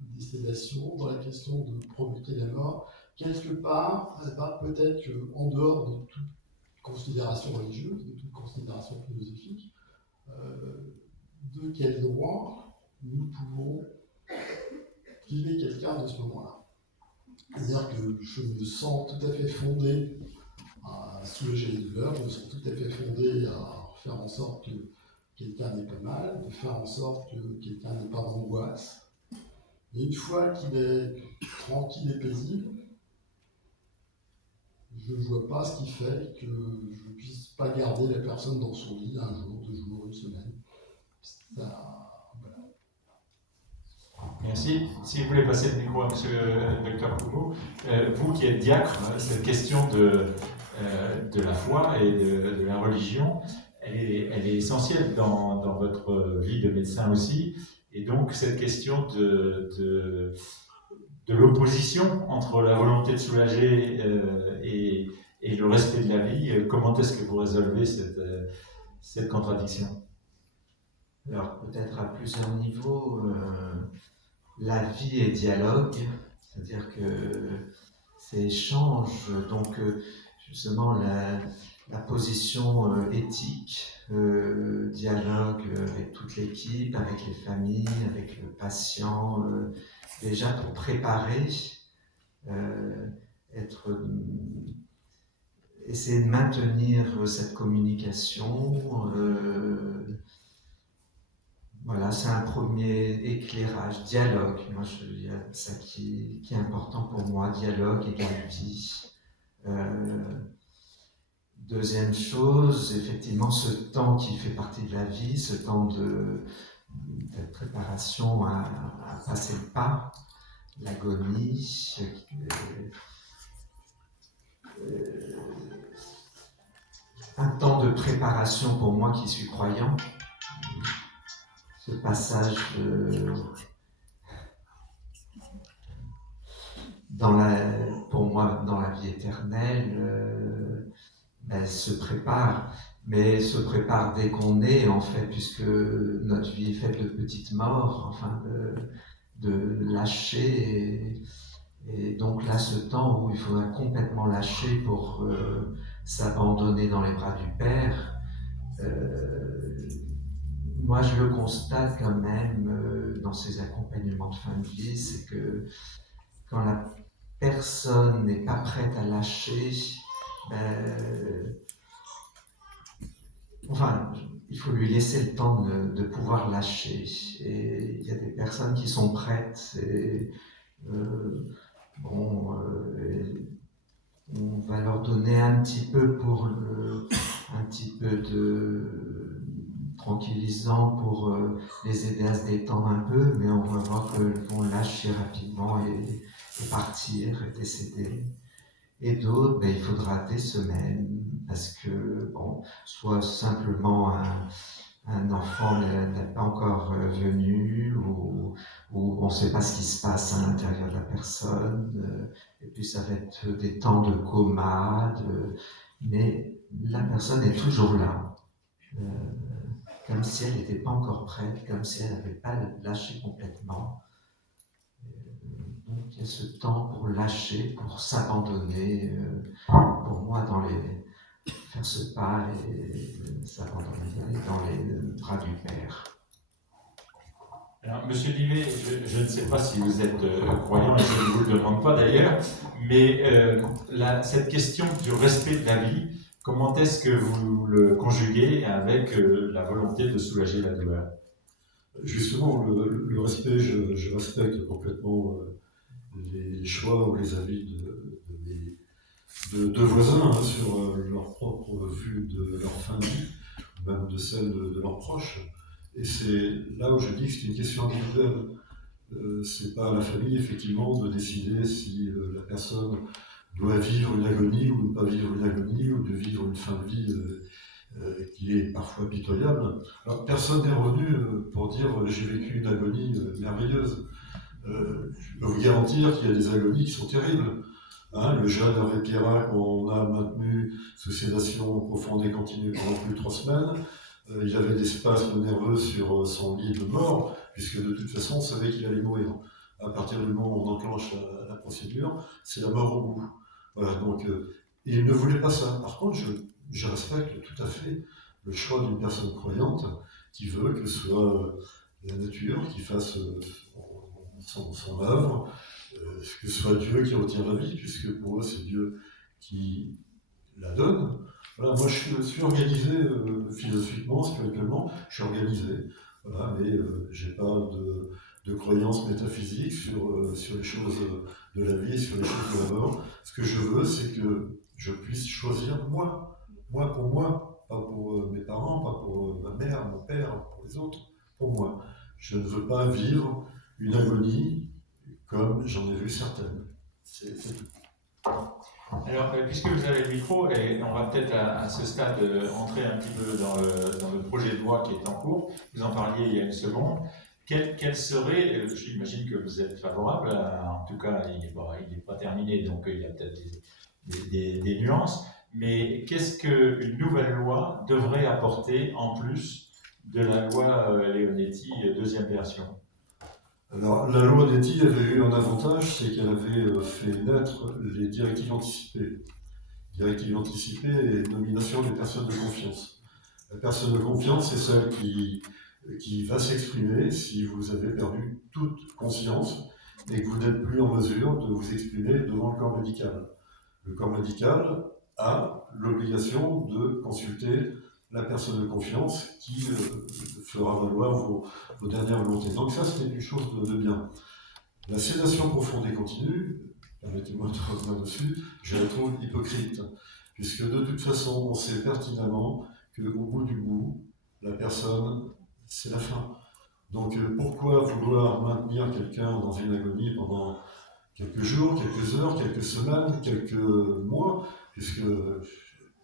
des sédations, dans la question de provoquer la mort, quelque part, peut-être qu'en dehors de toute considération religieuse, de toute considération philosophique, de quel droit nous pouvons priver quelqu'un de ce moment-là. C'est-à-dire que je me sens tout à fait fondé à soulager les douleurs, je me sens tout à fait fondé à faire en sorte que quelqu'un n'est pas mal, de faire en sorte que quelqu'un n'ait pas d'angoisse. Et une fois qu'il est tranquille et paisible, je ne vois pas ce qui fait que je ne puisse pas garder la personne dans son lit un jour, 2 jours, 1 semaine. Ça, voilà. Merci. Si vous voulez passer le micro à monsieur le docteur Couveau, vous qui êtes diacre, cette question de la foi et de la religion, elle est essentielle dans votre vie de médecin aussi. Et donc cette question de l'opposition entre la volonté de soulager et le respect de la vie, comment est-ce que vous résolvez cette contradiction? Alors peut-être à plusieurs niveaux, la vie est dialogue, c'est-à-dire que c'est échange, donc justement la position éthique, dialogue avec toute l'équipe, avec les familles, avec le patient, déjà pour préparer, essayer de maintenir cette communication. Voilà, c'est un premier éclairage, dialogue. Moi, il y a ça qui est important pour moi, dialogue égale vie. Deuxième chose, effectivement, ce temps qui fait partie de la vie, ce temps de préparation à passer le pas, l'agonie, un temps de préparation pour moi qui suis croyant. Ce passage pour moi dans la vie éternelle se prépare, mais se prépare dès qu'on est en fait, puisque notre vie est faite de petites morts, enfin de lâcher, et donc là ce temps où il faudra complètement lâcher pour s'abandonner dans les bras du Père. Moi, je le constate quand même dans ces accompagnements de fin de vie, c'est que quand la personne n'est pas prête à lâcher, il faut lui laisser le temps de pouvoir lâcher. Et il y a des personnes qui sont prêtes, et on va leur donner un petit peu de tranquillisant pour les aider à se détendre un peu, mais on va voir qu'elles vont lâcher rapidement et partir et décéder. Et d'autres, il faudra des semaines, parce que, soit simplement un enfant n'est pas encore venu, ou on ne sait pas ce qui se passe à l'intérieur de la personne, et puis ça va être des temps de coma, mais la personne est toujours là. Comme si elle n'était pas encore prête, comme si elle n'avait pas lâché complètement. Donc il y a ce temps pour lâcher, pour s'abandonner, pour moi faire ce pas et s'abandonner dans les bras du Père. Alors, Monsieur Livet, je ne sais pas si vous êtes croyant, et je ne vous le demande pas d'ailleurs, mais cette question du respect de la vie, comment est-ce que vous le conjuguez avec la volonté de soulager la douleur? Justement, le respect, je respecte complètement les choix ou les avis de voisins sur leur propre vue de leur fin de vie, même de celle de leurs proches. Et c'est là où je dis que c'est une question individuelle. C'est pas à la famille, effectivement, de décider si la personne doit vivre une agonie ou ne pas vivre une agonie, ou de vivre une fin de vie qui est parfois pitoyable. Alors personne n'est revenu pour dire j'ai vécu une agonie merveilleuse. je peux vous garantir qu'il y a des agonies qui sont terribles. Hein, le jeune Hervé Pierrat, qu'on a maintenu sous sédation profonde et continue pendant plus de 3 semaines, il avait des spasmes nerveux sur son lit de mort, puisque de toute façon, on savait qu'il allait mourir. À partir du moment où on enclenche la procédure, c'est la mort au bout. Voilà, donc il ne voulait pas ça. Par contre, je respecte tout à fait le choix d'une personne croyante qui veut que ce soit la nature qui fasse son œuvre, que ce soit Dieu qui retient la vie, puisque pour eux c'est Dieu qui la donne. Voilà, moi je suis organisé philosophiquement, spirituellement, je suis organisé, voilà, mais j'ai pas de croyance métaphysique sur les choses de la vie, sur les choses de la mort. Ce que je veux, c'est que je puisse choisir moi pour moi, pas pour mes parents, pas pour ma mère, mon père, pour les autres, pour moi. Je ne veux pas vivre une agonie comme j'en ai vu certaines. C'est tout. Alors, puisque vous avez le micro, et on va peut-être à ce stade entrer un petit peu dans le projet de loi qui est en cours, vous en parliez il y a une seconde, quel serait, j'imagine que vous êtes favorable, en tout cas il n'est pas terminé, donc il y a peut-être des nuances, mais qu'est-ce qu'une nouvelle loi devrait apporter en plus de la loi Leonetti, deuxième version? Alors, la loi Leonetti avait eu un avantage, c'est qu'elle avait fait naître les directives anticipées. Directives anticipées et nomination des personnes de confiance. La personne de confiance, c'est celle qui va s'exprimer si vous avez perdu toute conscience et que vous n'êtes plus en mesure de vous exprimer devant le corps médical. Le corps médical a l'obligation de consulter la personne de confiance qui fera valoir vos dernières volontés. Donc ça, c'était une chose de bien. La sédation profonde et continue, permettez-moi de revenir dessus, je la trouve hypocrite, puisque de toute façon, on sait pertinemment qu'au bout du bout, la personne, c'est la fin. Donc pourquoi vouloir maintenir quelqu'un dans une agonie pendant quelques jours, quelques heures, quelques semaines, quelques mois, puisque,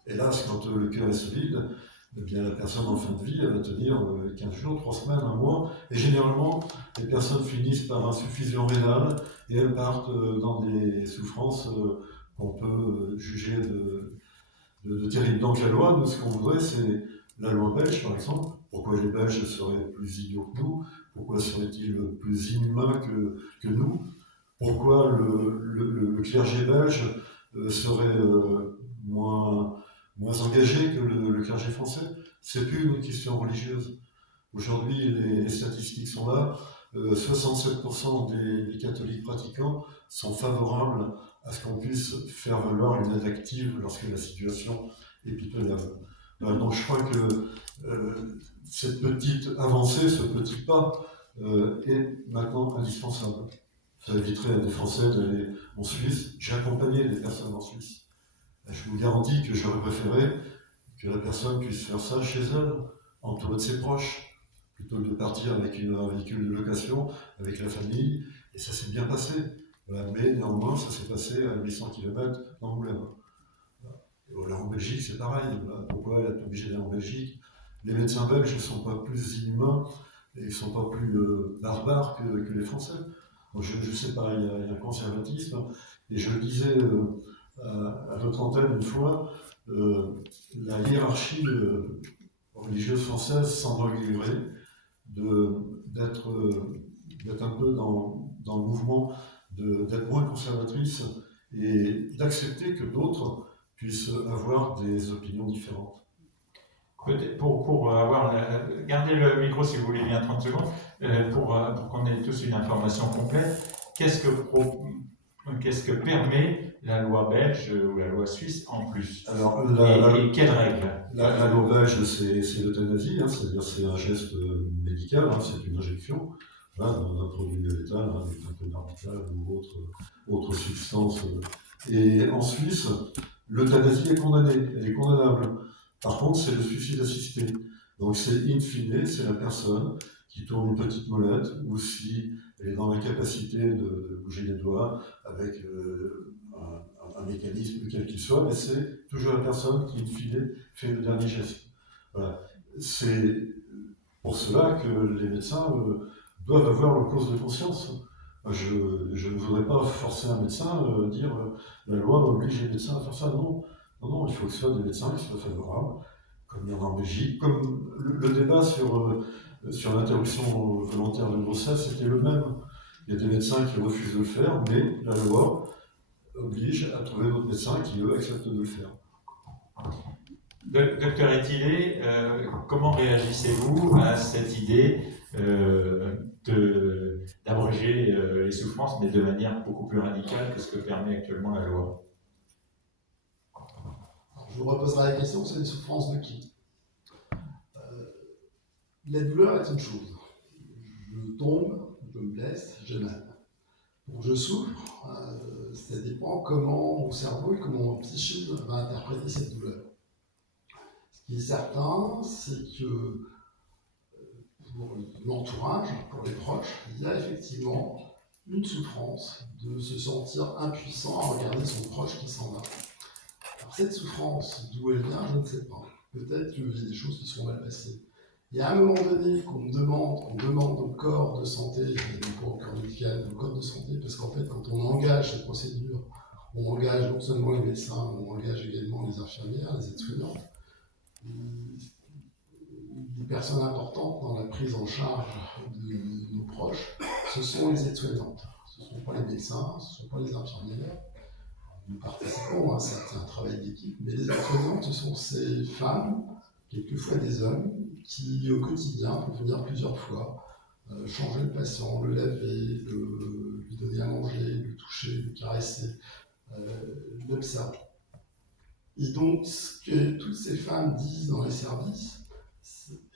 hélas, quand le cœur est solide, eh bien, la personne en fin de vie, elle va tenir 15 jours, 3 semaines, 1 mois, et généralement, les personnes finissent par insuffisance rénale, et elles partent dans des souffrances qu'on peut juger de terribles. Donc la loi, nous, ce qu'on voudrait, c'est la loi belge, par exemple. Pourquoi les Belges seraient plus idiots que nous? Pourquoi seraient-ils plus inhumains que nous? Pourquoi le clergé belge serait moins engagé que le clergé français? C'est plus une question religieuse. Aujourd'hui, les statistiques sont là. 67% des catholiques pratiquants sont favorables à ce qu'on puisse faire valoir une aide active lorsque la situation est pitoyable. Donc je crois que cette petite avancée, ce petit pas est maintenant indispensable. Ça éviterait à des Français d'aller en Suisse. J'ai accompagné des personnes en Suisse. Je vous garantis que j'aurais préféré que la personne puisse faire ça chez elle, entourée de ses proches, plutôt que de partir avec un véhicule de location, avec la famille, et ça s'est bien passé. Voilà. Mais néanmoins, ça s'est passé à 800 km d'Angoulême. Voilà. En Belgique, c'est pareil. Voilà. Pourquoi elle est obligée d'aller en Belgique? Les médecins belges ne sont pas plus inhumains et ils ne sont pas plus barbares que les Français. Donc, je ne sais pas, il y a un conservatisme. Et je le disais à votre antenne une fois, la hiérarchie religieuse française semblerait d'être un peu dans le mouvement d'être moins conservatrice et d'accepter que d'autres puissent avoir des opinions différentes. Pour avoir... Gardez le micro si vous voulez bien 30 secondes, pour qu'on ait tous une information complète. Qu'est-ce que permet la loi belge ou la loi suisse en plus? Alors, et quelles règles? La loi belge, c'est l'euthanasie, hein, c'est-à-dire c'est un geste médical, hein, c'est une injection d'un produit létal, avec un peu d'orbital ou autre substance. Et en Suisse, l'euthanasie est condamnée, elle est condamnable. Par contre, c'est le suicide assisté. Donc c'est in fine, c'est la personne qui tourne une petite molette, ou si elle est dans l'incapacité de bouger les doigts avec un mécanisme quel qu'il soit, mais c'est toujours la personne qui, in fine, fait le dernier geste. Voilà. C'est pour cela que les médecins doivent avoir leur clause de conscience. Je ne voudrais pas forcer un médecin, dire la loi oblige les médecins à faire ça. Non, non, non, il faut que ce soit des médecins qui soient favorables, comme il y en a en Belgique. Comme le débat sur l'interruption volontaire de grossesse, c'était le même. Il y a des médecins qui refusent de le faire, mais la loi oblige à trouver d'autres médecins qui, eux, acceptent de le faire. Docteur Etilé, comment réagissez-vous à cette idée d'abréger les souffrances, mais de manière beaucoup plus radicale que ce que permet actuellement la loi? Je vous reposerai la question, c'est les souffrances de qui? La douleur est une chose. Je tombe, je me blesse, j'ai mal. Donc je souffre, ça dépend comment mon cerveau et comment mon psychisme va interpréter cette douleur. Ce qui est certain, c'est que pour l'entourage, pour les proches, il y a effectivement une souffrance de se sentir impuissant à regarder son proche qui s'en va. Alors cette souffrance, d'où elle vient, je ne sais pas. Peut-être qu'il y a des choses qui sont mal passées. Et à un moment donné, qu'on demande au corps de santé, et pas au corps médical, au corps de santé, parce qu'en fait, quand on engage cette procédure, on engage non seulement les médecins, on engage également les infirmières, les aides-soignantes. Les personnes importantes dans la prise en charge de nos proches, ce sont les aides-soignantes. Ce ne sont pas les médecins, ce ne sont pas les infirmières. Nous participons, c'est un travail d'équipe, mais les aides-soignantes, ce sont ces femmes, quelquefois des hommes, qui au quotidien peuvent venir plusieurs fois, changer le patient, le laver, lui donner à manger, le toucher, le caresser, l'observer. Et donc, ce que toutes ces femmes disent dans les services,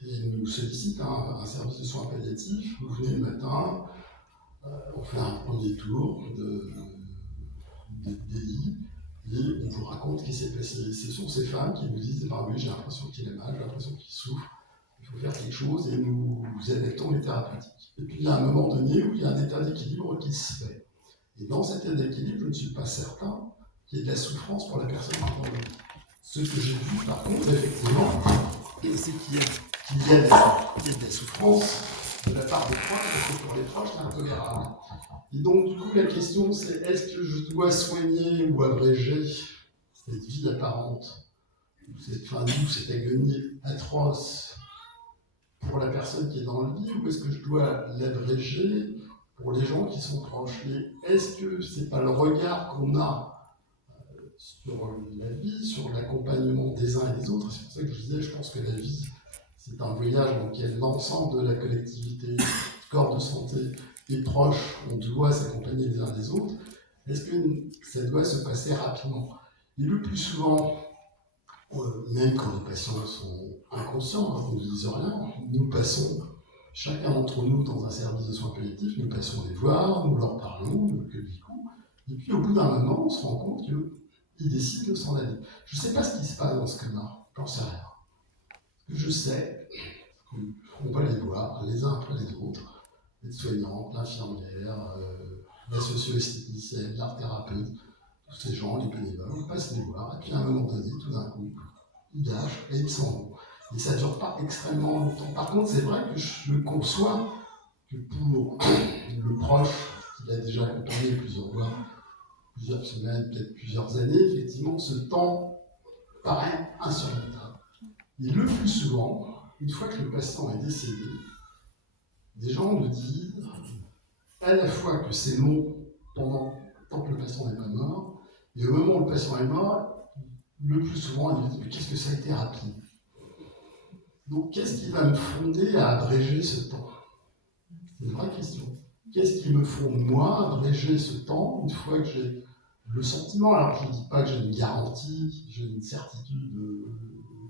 et nous sollicitent un service de soins palliatifs, vous venez le matin, on fait un premier tour des lits, et on vous raconte ce qui s'est passé. Ce sont ces femmes qui nous disent, bah oui, j'ai l'impression qu'il est mal, j'ai l'impression qu'il souffre, il faut faire quelque chose, et nous adaptons les thérapeutiques. Et puis il y a un moment donné où il y a un état d'équilibre qui se fait. Et dans cet état d'équilibre, je ne suis pas certain qu'il y ait de la souffrance pour la personne qui est dans le lit. Ce que j'ai vu, par contre, effectivement, c'est qu'il y a de la souffrance de la part des proches, parce que pour les proches, c'est intolérable. Et donc, du coup, la question, c'est est-ce que je dois soigner ou abréger cette vie apparente, cette fin de vie, cette agonie atroce pour la personne qui est dans le lit, ou est-ce que je dois l'abréger pour les gens qui sont proches? Et est-ce que c'est pas le regard qu'on a sur la vie, sur l'accompagnement des uns et des autres? C'est pour ça que je disais, je pense que la vie, c'est un voyage dans lequel l'ensemble de la collectivité, corps de santé et proches, on doit s'accompagner les uns les autres. Est-ce que ça doit se passer rapidement? Et le plus souvent, même quand les patients sont inconscients, quand ils ne disent rien, nous passons, chacun d'entre nous dans un service de soins palliatifs, nous passons les voir, nous leur parlons, nous le publions. Et puis au bout d'un moment, on se rend compte qu'ils décident de s'en aller. Je ne sais pas ce qui se passe dans ce schéma, j'en sais rien. Je sais qu'on va les voir les uns après les autres, les soignantes, l'infirmière, la socio-esthéticienne, l'art thérapeute, tous ces gens, les bénévoles, on passe les voir, et puis à un moment donné, tout d'un coup, ils lâchent et ils s'en vont. Et ça ne dure pas extrêmement longtemps. Par contre, c'est vrai que je conçois que pour le proche, qui l'a déjà accompagné plusieurs mois, plusieurs semaines, peut-être plusieurs années, effectivement, ce temps paraît insurmontable. Et le plus souvent, une fois que le patient est décédé, des gens nous disent à la fois que c'est long tant que le patient n'est pas mort, et au moment où le patient est mort, le plus souvent, ils nous disent mais qu'est-ce que ça a été rapide? Donc qu'est-ce qui va me fonder à abréger ce temps? C'est une vraie question. Qu'est-ce qui me fonde, moi, à abréger ce temps une fois que j'ai le sentiment? Alors je ne dis pas que j'ai une garantie, j'ai une certitude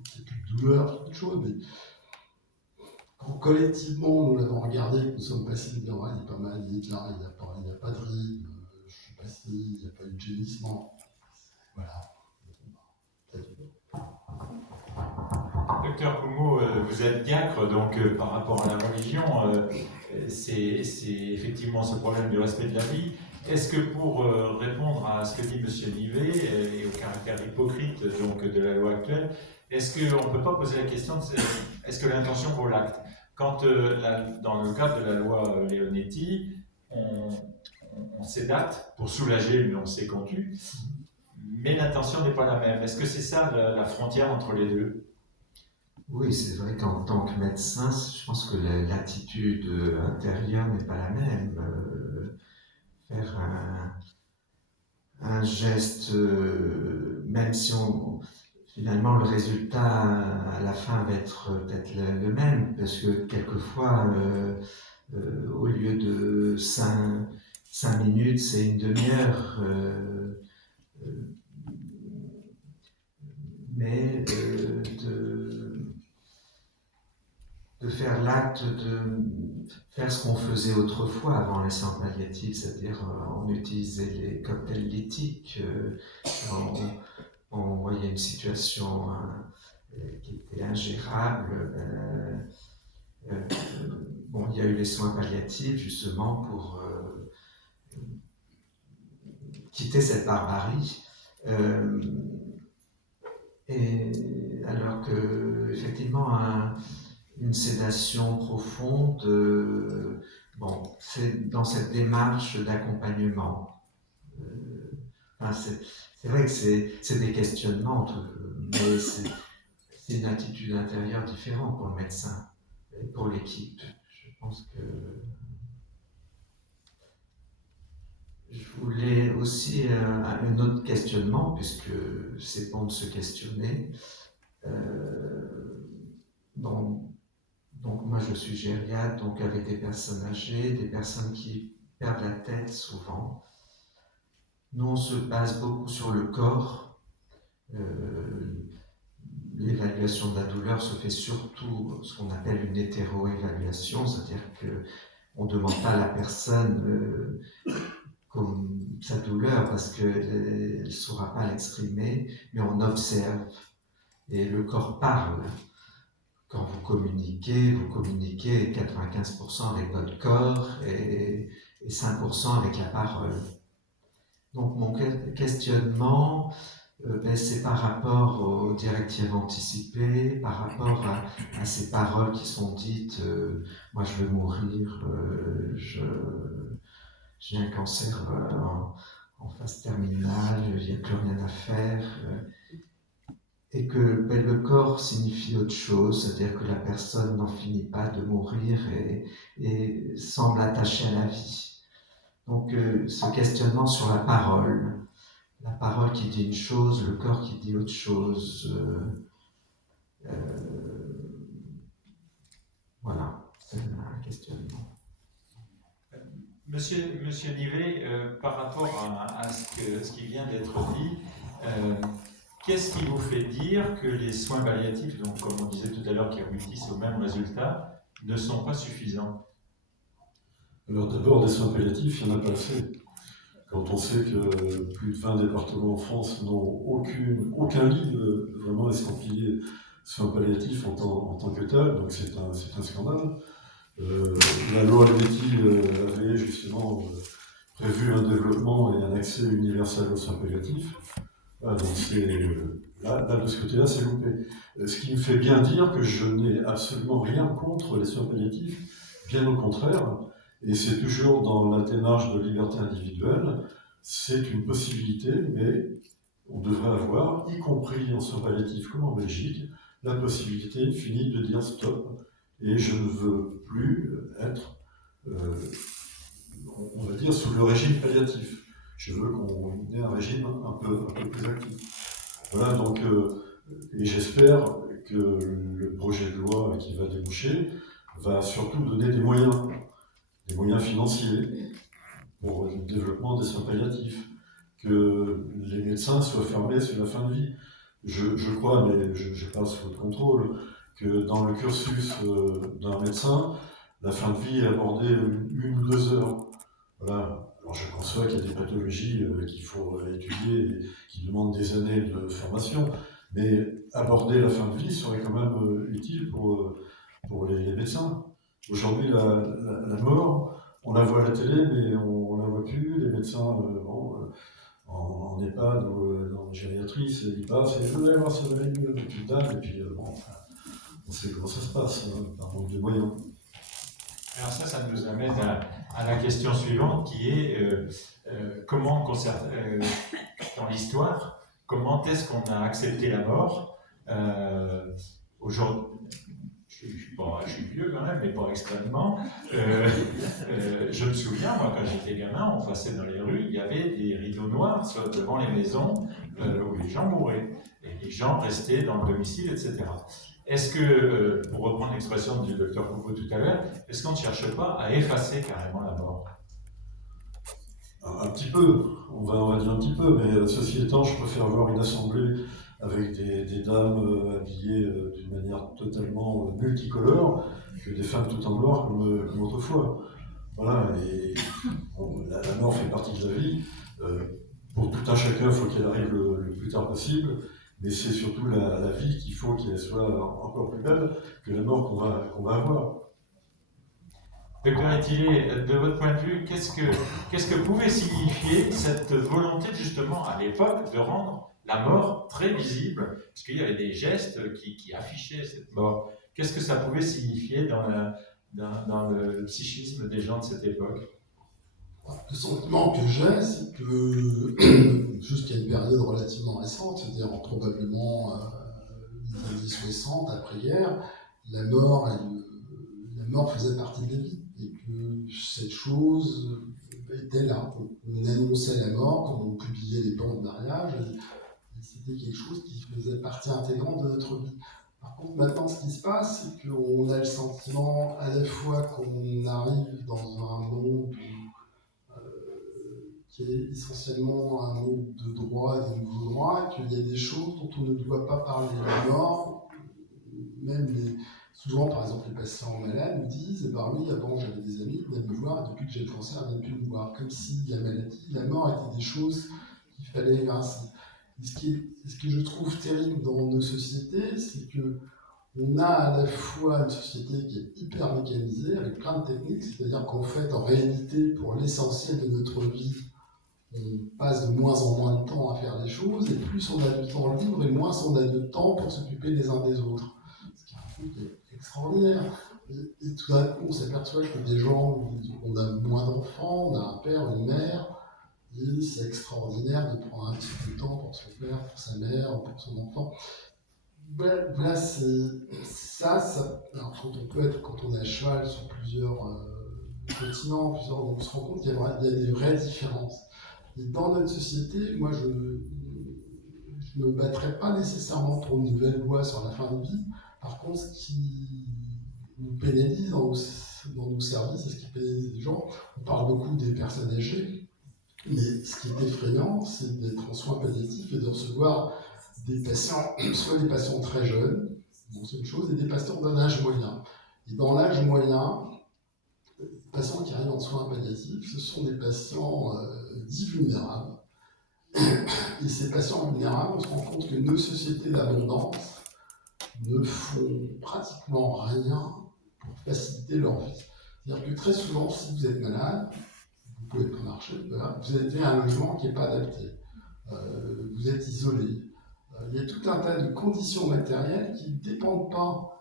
qu'il n'y a plus de douleur, quelque chose, mais quand collectivement nous l'avons regardé, que nous sommes passés, il est pas mal, il est là, il n'y a pas de rythme, je suis passé, il n'y a pas eu de gémissement. Voilà. Docteur Poumeau, vous êtes diacre, donc par rapport à la religion, c'est effectivement ce problème du respect de la vie. Est-ce que pour répondre à ce que dit M. Nivet et au caractère hypocrite donc, de la loi actuelle, est-ce qu'on ne peut pas poser la question de est-ce que l'intention vaut l'acte? Quand, dans le cadre de la loi Leonetti, on sédate pour soulager une longue sécontue, mais l'intention n'est pas la même. Est-ce que c'est ça la frontière entre les deux? Oui, c'est vrai qu'en tant que médecin, je pense que l'attitude intérieure n'est pas la même. Faire un geste, même si finalement le résultat à la fin va être peut-être le même, parce que quelquefois, au lieu de 5 minutes, c'est une demi-heure. Mais de faire l'acte de faire ce qu'on faisait autrefois avant les soins palliatifs, c'est-à-dire on utilisait les cocktails lithiques, on voyait une situation qui était ingérable. Bon, il y a eu les soins palliatifs justement pour quitter cette barbarie. Et alors que effectivement une sédation profonde, bon, c'est dans cette démarche d'accompagnement. C'est vrai que c'est des questionnements, mais c'est une attitude intérieure différente pour le médecin et pour l'équipe. Je pense que je voulais aussi un autre questionnement, puisque c'est bon de se questionner. Donc moi je suis gériatre, donc avec des personnes âgées, des personnes qui perdent la tête souvent. Nous on se base beaucoup sur le corps. L'évaluation de la douleur se fait surtout ce qu'on appelle une hétéro-évaluation, c'est-à-dire qu'on ne demande pas à la personne comme sa douleur parce qu'elle ne saura pas l'exprimer, mais on observe et le corps parle. Quand vous communiquez 95% avec votre corps et 5% avec la parole. Donc mon questionnement, c'est par rapport aux directives anticipées, par rapport à ces paroles qui sont dites moi je veux mourir, j'ai un cancer en phase terminale, il n'y a plus rien à faire. Et que le corps signifie autre chose, c'est-à-dire que la personne n'en finit pas de mourir et semble attachée à la vie. Donc ce questionnement sur la parole qui dit une chose, le corps qui dit autre chose, voilà, c'est un questionnement. Monsieur Nivet, par rapport à ce qui vient d'être dit, qu'est-ce qui vous fait dire que les soins palliatifs, donc comme on disait tout à l'heure, qui aboutissent au même résultat, ne sont pas suffisants? Alors d'abord, des soins palliatifs, il n'y en a pas assez. Quand on sait que plus de 20 départements en France n'ont aucun lit vraiment estampillé soins palliatifs en tant que tel, donc c'est un scandale. La loi Letti avait justement prévu un développement et un accès universel aux soins palliatifs. Ah, donc là, de ce côté-là, c'est loupé. Ce qui me fait bien dire que je n'ai absolument rien contre les soins palliatifs, bien au contraire, et c'est toujours dans la démarche de liberté individuelle, c'est une possibilité, mais on devrait avoir, y compris en soins palliatifs comme en Belgique, la possibilité infinie de dire stop, et je ne veux plus être, on va dire, sous le régime palliatif. Je veux qu'on ait un régime un peu plus actif. Voilà, donc, et j'espère que le projet de loi qui va déboucher va surtout donner des moyens financiers pour le développement des soins palliatifs, que les médecins soient formés sur la fin de vie. Je crois, mais je n'ai pas sous votre contrôle, que dans le cursus d'un médecin, la fin de vie est abordée 1 ou 2 heures. Voilà. Alors je conçois qu'il y a des pathologies qu'il faut étudier et qui demandent des années de formation, mais aborder la fin de vie serait quand même utile pour les médecins. Aujourd'hui, la mort, on la voit à la télé, mais on ne la voit plus. Les médecins, en EHPAD ou en gériatrie, ils passent et je vais voir ça va mieux, et puis on sait comment ça se passe, par manque de moyens. Alors ça nous amène à la question suivante qui est comment, dans l'histoire, comment est-ce qu'on a accepté la mort aujourd'hui? Je suis vieux quand même, mais pas extrêmement. Je me souviens, moi, quand j'étais gamin, on passait dans les rues, il y avait des rideaux noirs devant les maisons où les gens mouraient. Et les gens restaient dans le domicile, etc. Est-ce que, pour reprendre l'expression du docteur Coupeau tout à l'heure, est-ce qu'on ne cherche pas à effacer carrément la mort? Un petit peu, on va dire un petit peu, mais ceci étant, je préfère voir une assemblée avec des dames habillées d'une manière totalement multicolore que des femmes tout en noir comme autrefois. Voilà, et bon, la mort fait partie de la vie. Pour tout un chacun, il faut qu'elle arrive le plus tard possible, mais c'est surtout la vie qu'il faut qu'elle soit encore plus belle que la mort qu'on va avoir. Docteur Etillet, de votre point de vue, qu'est-ce que pouvait signifier cette volonté justement à l'époque de rendre la mort très visible, parce qu'il y avait des gestes qui affichaient cette mort. Qu'est-ce que ça pouvait signifier dans le psychisme des gens de cette époque? Le sentiment que j'ai, c'est que jusqu'à une période relativement récente, c'est-à-dire probablement les années 60, après-guerre, la mort faisait partie de la vie, et que cette chose était là. On annonçait la mort quand on publiait les bancs de mariage, et c'était quelque chose qui faisait partie intégrante de notre vie. Par contre, maintenant, ce qui se passe, c'est qu'on a le sentiment à la fois qu'on arrive dans un monde qui est essentiellement un monde de droit et de nouveaux droits, qu'il y a des choses dont on ne doit pas parler. La mort, souvent, par exemple, les patients malades nous disent « oui, avant j'avais des amis qui venaient me voir, et depuis que j'ai le cancer, ils ne viennent plus me voir ». Comme si la maladie, la mort étaient des choses qu'il fallait évincer. Ce que je trouve terrible dans nos sociétés, c'est que on a à la fois une société qui est hyper mécanisée, avec plein de techniques, c'est-à-dire qu'en fait, en réalité, pour l'essentiel de notre vie, on passe de moins en moins de temps à faire les choses, et plus on a de temps libre, et moins on a de temps pour s'occuper les uns des autres. Ce qui est un truc qui est extraordinaire. Et tout d'un coup, on s'aperçoit que des gens, on a moins d'enfants, on a un père, une mère, et c'est extraordinaire de prendre un petit peu de temps pour son père, pour sa mère, pour son enfant. Là, alors quand on est à cheval sur plusieurs continents, on se rend compte qu'il y a des vraies différences. Et dans notre société, moi, je ne me battrais pas nécessairement pour une nouvelle loi sur la fin de vie. Par contre, ce qui nous pénalise dans nos services et ce qui pénalise les gens, on parle beaucoup des personnes âgées, mais ce qui est effrayant, c'est d'être en soins palliatifs et de recevoir des patients, soit des patients très jeunes, bon, c'est une chose, et des patients d'un âge moyen. Et dans l'âge moyen, les patients qui arrivent en soins palliatifs, ce sont des patients dits vulnérables. Et ces patients vulnérables, on se rend compte que nos sociétés d'abondance ne font pratiquement rien pour faciliter leur vie. C'est-à-dire que très souvent, si vous êtes malade, vous ne pouvez pas marcher, vous avez un logement qui n'est pas adapté, vous êtes isolé. Il y a tout un tas de conditions matérielles qui ne dépendent pas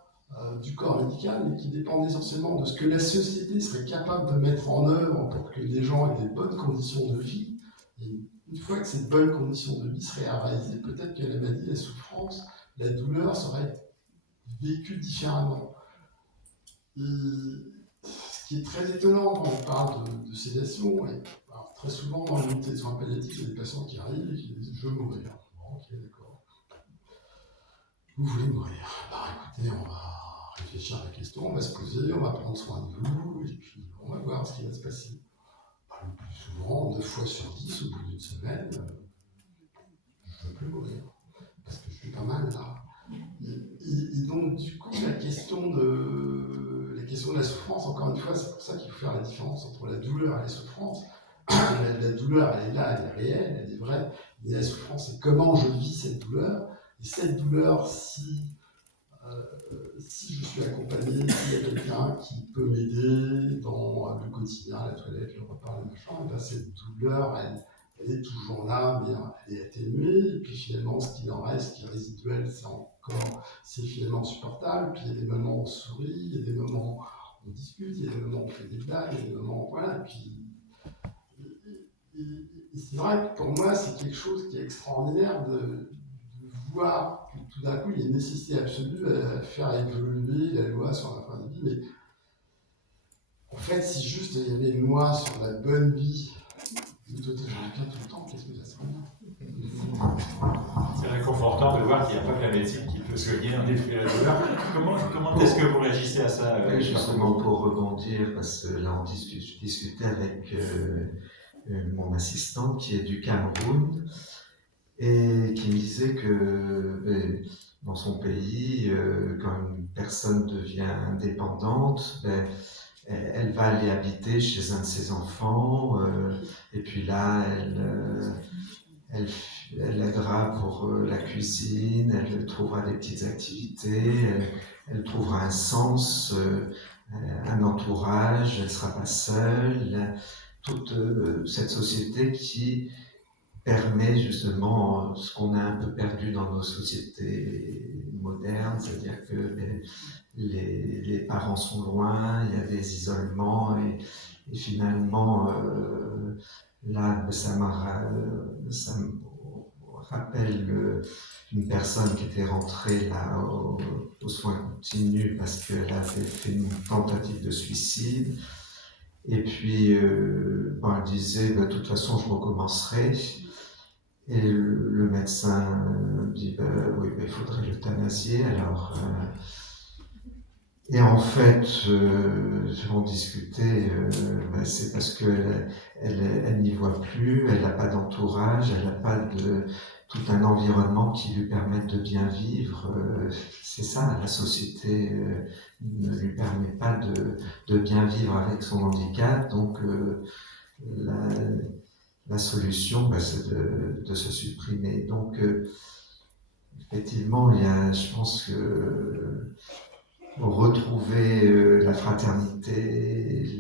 du corps médical, mais qui dépendent essentiellement de ce que la société serait capable de mettre en œuvre pour que les gens aient des bonnes conditions de vie. Et une fois que ces bonnes conditions de vie seraient réalisées, peut-être que la maladie, la souffrance, la douleur seraient vécues différemment. Et ce qui est très étonnant quand on parle de sédation, alors très souvent dans l'unité de soins palliatifs, il y a des patients qui arrivent et qui disent « je veux mourir ». Bon, ok, d'accord. Vous voulez mourir? Écoutez, on va réfléchir à la question, on va se poser, on va prendre soin de vous, et puis on va voir ce qui va se passer. Le plus souvent, 9 fois sur 10, au bout d'une semaine, je ne veux plus mourir, parce que je suis pas mal là. Et donc, du coup, la question de la souffrance, encore une fois, c'est pour ça qu'il faut faire la différence entre la douleur et la souffrance. La douleur, elle est là, elle est réelle, elle est vraie, mais la souffrance, c'est comment je vis cette douleur. Et cette douleur, si je suis accompagné, s'il y a quelqu'un qui peut m'aider dans le quotidien, la toilette, le repas, le machin, et bien cette douleur, elle est toujours là, mais elle est atténuée. Et puis finalement, ce qu'il en reste, ce qui est résiduel, c'est finalement supportable. Puis il y a des moments où on sourit, il y a des moments où on discute, il y a des moments où on fait des blagues, il y a des moments, voilà, puis... Et c'est vrai que pour moi, c'est quelque chose qui est extraordinaire de voir que tout d'un coup, il y a une nécessité absolue à faire évoluer la loi sur la fin de vie. Mais en fait, si juste il y avait une loi sur la bonne vie, j'aurais bien tout le temps, qu'est-ce que ça serait bien? C'est réconfortant de voir qu'il n'y a pas que la médecine qui peut soigner en effet la douleur. Comment est-ce que vous réagissez à ça Oui, justement, pour rebondir, parce que là, je discutais avec mon assistante qui est du Cameroun et qui me disait que dans son pays, quand une personne devient indépendante, elle va aller habiter chez un de ses enfants et puis là, elle aidera pour la cuisine, elle trouvera des petites activités, elle trouvera un sens, un entourage, elle ne sera pas seule. Toute cette société qui permet justement ce qu'on a un peu perdu dans nos sociétés modernes, c'est-à-dire que les parents sont loin, il y a des isolements et finalement là ça me rappelle une personne qui était rentrée là aux soins continus parce qu'elle avait fait une tentative de suicide. Et puis, elle disait, de toute façon, je recommencerai. Et le médecin dit, oui, il faudrait l'euthanasier. Alors, et en fait, on discutait, c'est parce qu'elle elle n'y voit plus, elle n'a pas d'entourage, elle n'a pas tout un environnement qui lui permette de bien vivre. C'est ça, la société ne lui permet pas de bien vivre avec son handicap. Donc, la solution, c'est de se supprimer. Donc, effectivement, je pense que retrouver la fraternité,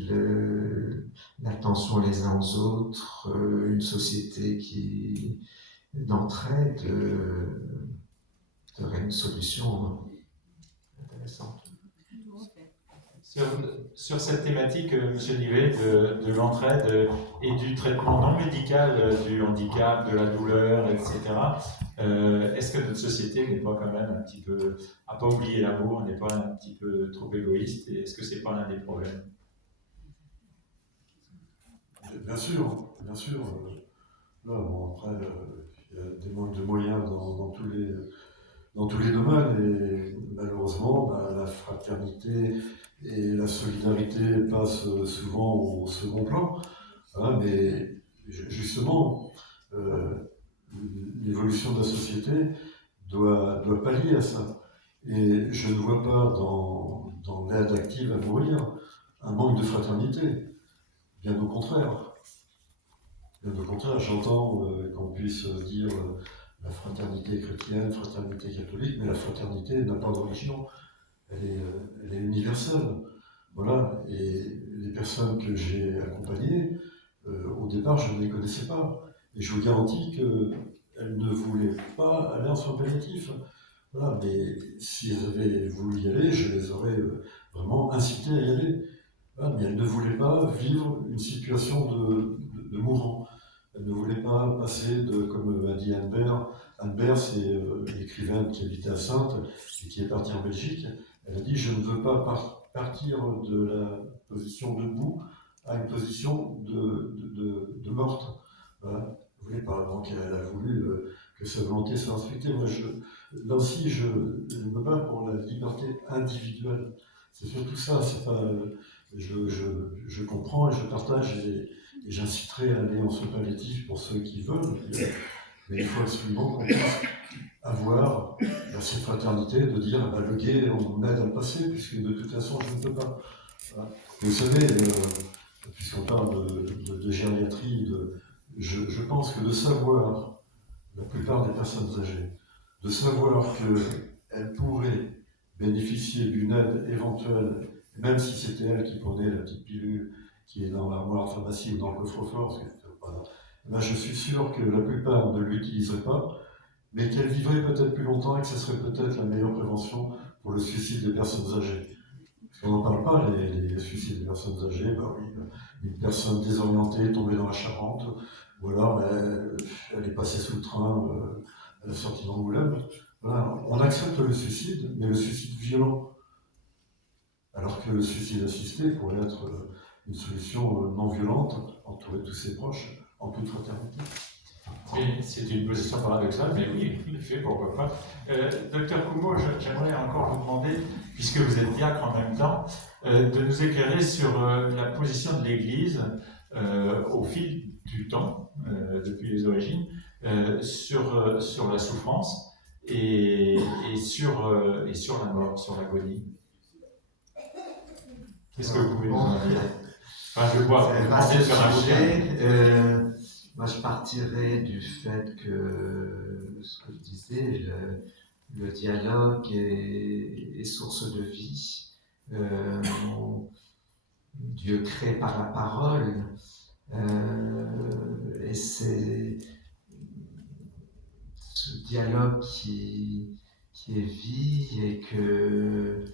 l'attention les uns aux autres, une société d'entraide serait une solution intéressante. Sur cette thématique, M. Nivet, de l'entraide et du traitement non médical du handicap, de la douleur, etc., est-ce que notre société n'est pas quand même un petit peu, à pas oublier l'amour, n'est pas un petit peu trop égoïste, et est-ce que c'est pas l'un des problèmes? Bien sûr, bien sûr. Là, bon, après, il y a des manques de moyens dans tous les domaines, et malheureusement, la fraternité et la solidarité passent souvent au second plan, hein, mais justement, l'évolution de la société doit pallier à ça. Et je ne vois pas dans l'aide active à mourir un manque de fraternité. Bien au contraire. Bien au contraire, j'entends qu'on puisse dire la fraternité chrétienne, fraternité catholique, mais la fraternité n'a pas de religion. Elle est universelle. Voilà. Et les personnes que j'ai accompagnées, au départ, je ne les connaissais pas. Et je vous garantis qu'elles ne voulaient pas aller en soins palliatifs. Voilà. Mais si elles avaient voulu y aller, je les aurais vraiment incitées à y aller. Voilà. Mais elles ne voulaient pas vivre une situation de mourant. Elles ne voulaient pas passer comme a dit Anne Bert. Anne Bert, c'est l'écrivaine qui habitait à Saintes et qui est partie en Belgique. Elle a dit « Je ne veux pas partir de la position debout à une position de morte. » Voilà. Vous voulez pas. Donc elle a voulu que sa volonté soit respectée. Moi, là aussi, je me bats pour la liberté individuelle. C'est surtout ça. C'est pas. Je comprends et je partage et j'inciterai à aller en soins palliatifs pour ceux qui veulent. Mais il faut absolument qu'on puisse avoir cette fraternité de dire le gay, on m'aide à le passer, puisque de toute façon, je ne peux pas. Voilà. Vous savez, puisqu'on parle de gériatrie, je pense que de savoir, la plupart des personnes âgées, de savoir qu'elles pourraient bénéficier d'une aide éventuelle, même si c'était elle qui prenait la petite pilule qui est dans l'armoire pharmacie ou dans le coffre-fort, ben je suis sûr que la plupart ne l'utiliseraient pas, mais qu'elle vivrait peut-être plus longtemps et que ce serait peut-être la meilleure prévention pour le suicide des personnes âgées. On n'en parle pas, les suicides des personnes âgées. Bah oui, une personne désorientée tombée dans la Charente, ou alors elle est passée sous le train à la sortie d'Angoulême. Voilà. On accepte le suicide, mais le suicide violent. Alors que le suicide assisté pourrait être une solution non violente, entourée de tous ses proches, en toute fraternité. Oui, c'est une position paradoxale, mais oui, en effet, pourquoi pas. Docteur Coumeau, j'aimerais encore vous demander, puisque vous êtes diacre en même temps, de nous éclairer sur la position de l'Église au fil du temps, depuis les origines, sur la souffrance et sur la mort, sur l'agonie. Qu'est-ce que vous pouvez nous en dire? Enfin, je vois, vous pensez faire un bouquin. Moi, je partirais du fait que, ce que je disais, le dialogue est source de vie. Dieu crée par la parole, et c'est ce dialogue qui est vie et que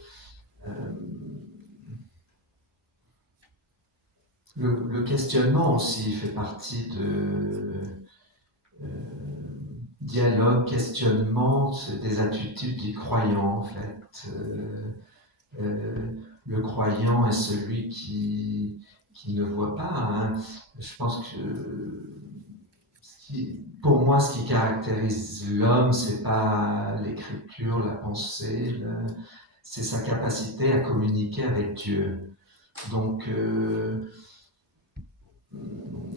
le questionnement aussi fait partie de dialogue, questionnement, c'est des attitudes du croyant en fait. Le croyant est celui qui ne voit pas. Hein. Je pense que pour moi, ce qui caractérise l'homme, c'est pas l'écriture, la pensée, c'est sa capacité à communiquer avec Dieu. Donc,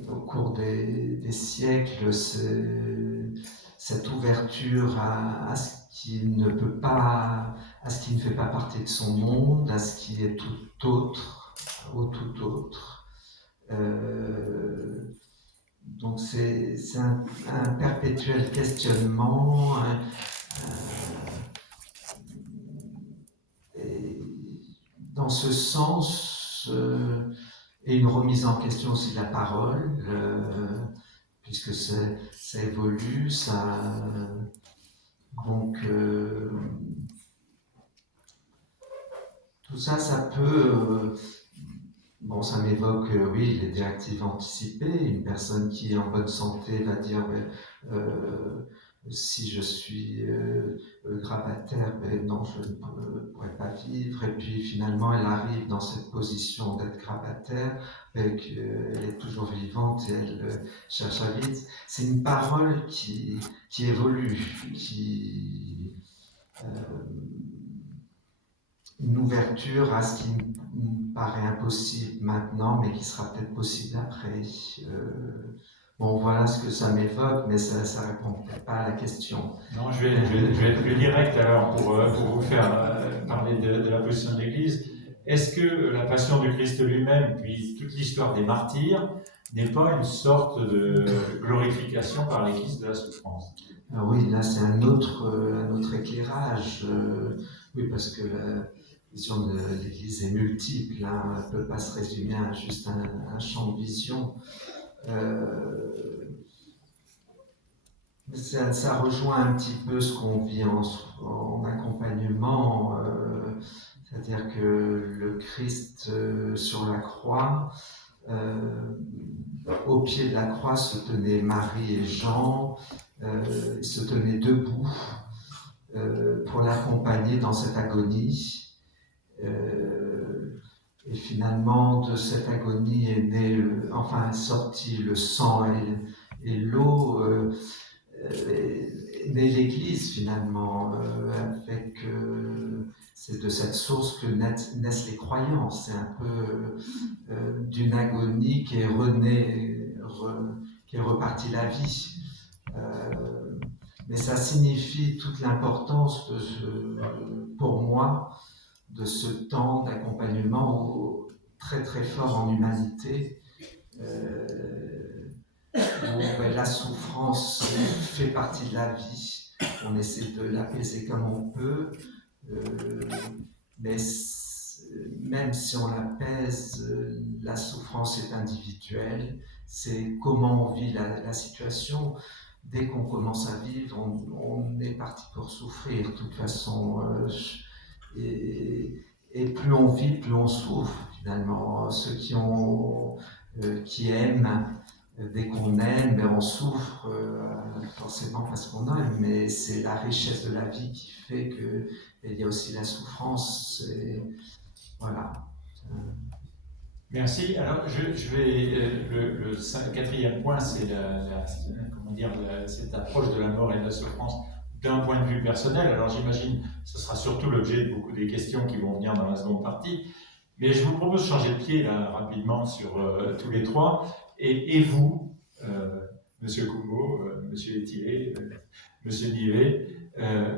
au cours des siècles, cette ouverture à ce qui ne peut pas, à ce qui ne fait pas partie de son monde, à ce qui est tout autre, au tout autre. Donc c'est un perpétuel questionnement, et dans ce sens, et une remise en question aussi de la parole, puisque ça évolue, donc tout ça, ça peut... Bon, ça m'évoque, oui, les directives anticipées. Une personne qui est en bonne santé va dire si je suis grabataire, non, je ne pourrais pas vivre. Et puis finalement, elle arrive dans cette position d'être grabataire, qu'elle est toujours vivante et elle cherche à vivre. C'est une parole qui évolue, une ouverture à ce qui me paraît impossible maintenant, mais qui sera peut-être possible après. Bon, voilà ce que ça m'évoque, mais ça ne répond peut-être pas à la question. Non, je vais être plus direct alors pour vous faire parler de la position de l'Église. Est-ce que la passion du Christ lui-même, puis toute l'histoire des martyrs, n'est pas une sorte de glorification par l'Église de la souffrance? Ah oui, là c'est un autre éclairage. Oui, parce que la vision de l'Église est multiple, hein, elle ne peut pas se résumer à juste un champ de vision. Ça rejoint un petit peu ce qu'on vit en accompagnement, c'est-à-dire que le Christ sur la croix, au pied de la croix se tenaient Marie et Jean, ils se tenaient debout pour l'accompagner dans cette agonie. Et finalement, de cette agonie est né, enfin sorti le sang et l'eau, est née l'Église finalement, avec c'est de cette source que naissent les croyants. C'est un peu d'une agonie qui est qui est repartie la vie. Mais ça signifie toute l'importance pour moi, de ce temps d'accompagnement très très fort en humanité, où la souffrance fait partie de la vie. On essaie de l'apaiser comme on peut, mais même si on l'apaise, la souffrance est individuelle. C'est comment on vit la situation. Dès qu'on commence à vivre, on est parti pour souffrir de toute façon. Et et plus on vit, plus on souffre, finalement. Ceux qui aiment, dès qu'on aime, on souffre forcément parce qu'on aime, mais c'est la richesse de la vie qui fait qu'il y a aussi la souffrance. Voilà. Merci. Alors, je vais le quatrième point, c'est cette approche de la mort et de la souffrance d'un point de vue personnel. Alors, j'imagine que ce sera surtout l'objet de beaucoup des questions qui vont venir dans la seconde partie. Mais je vous propose de changer de pied là, rapidement sur tous les trois. Et vous, Monsieur Coumbeau, Monsieur Étilé, Monsieur Nivet,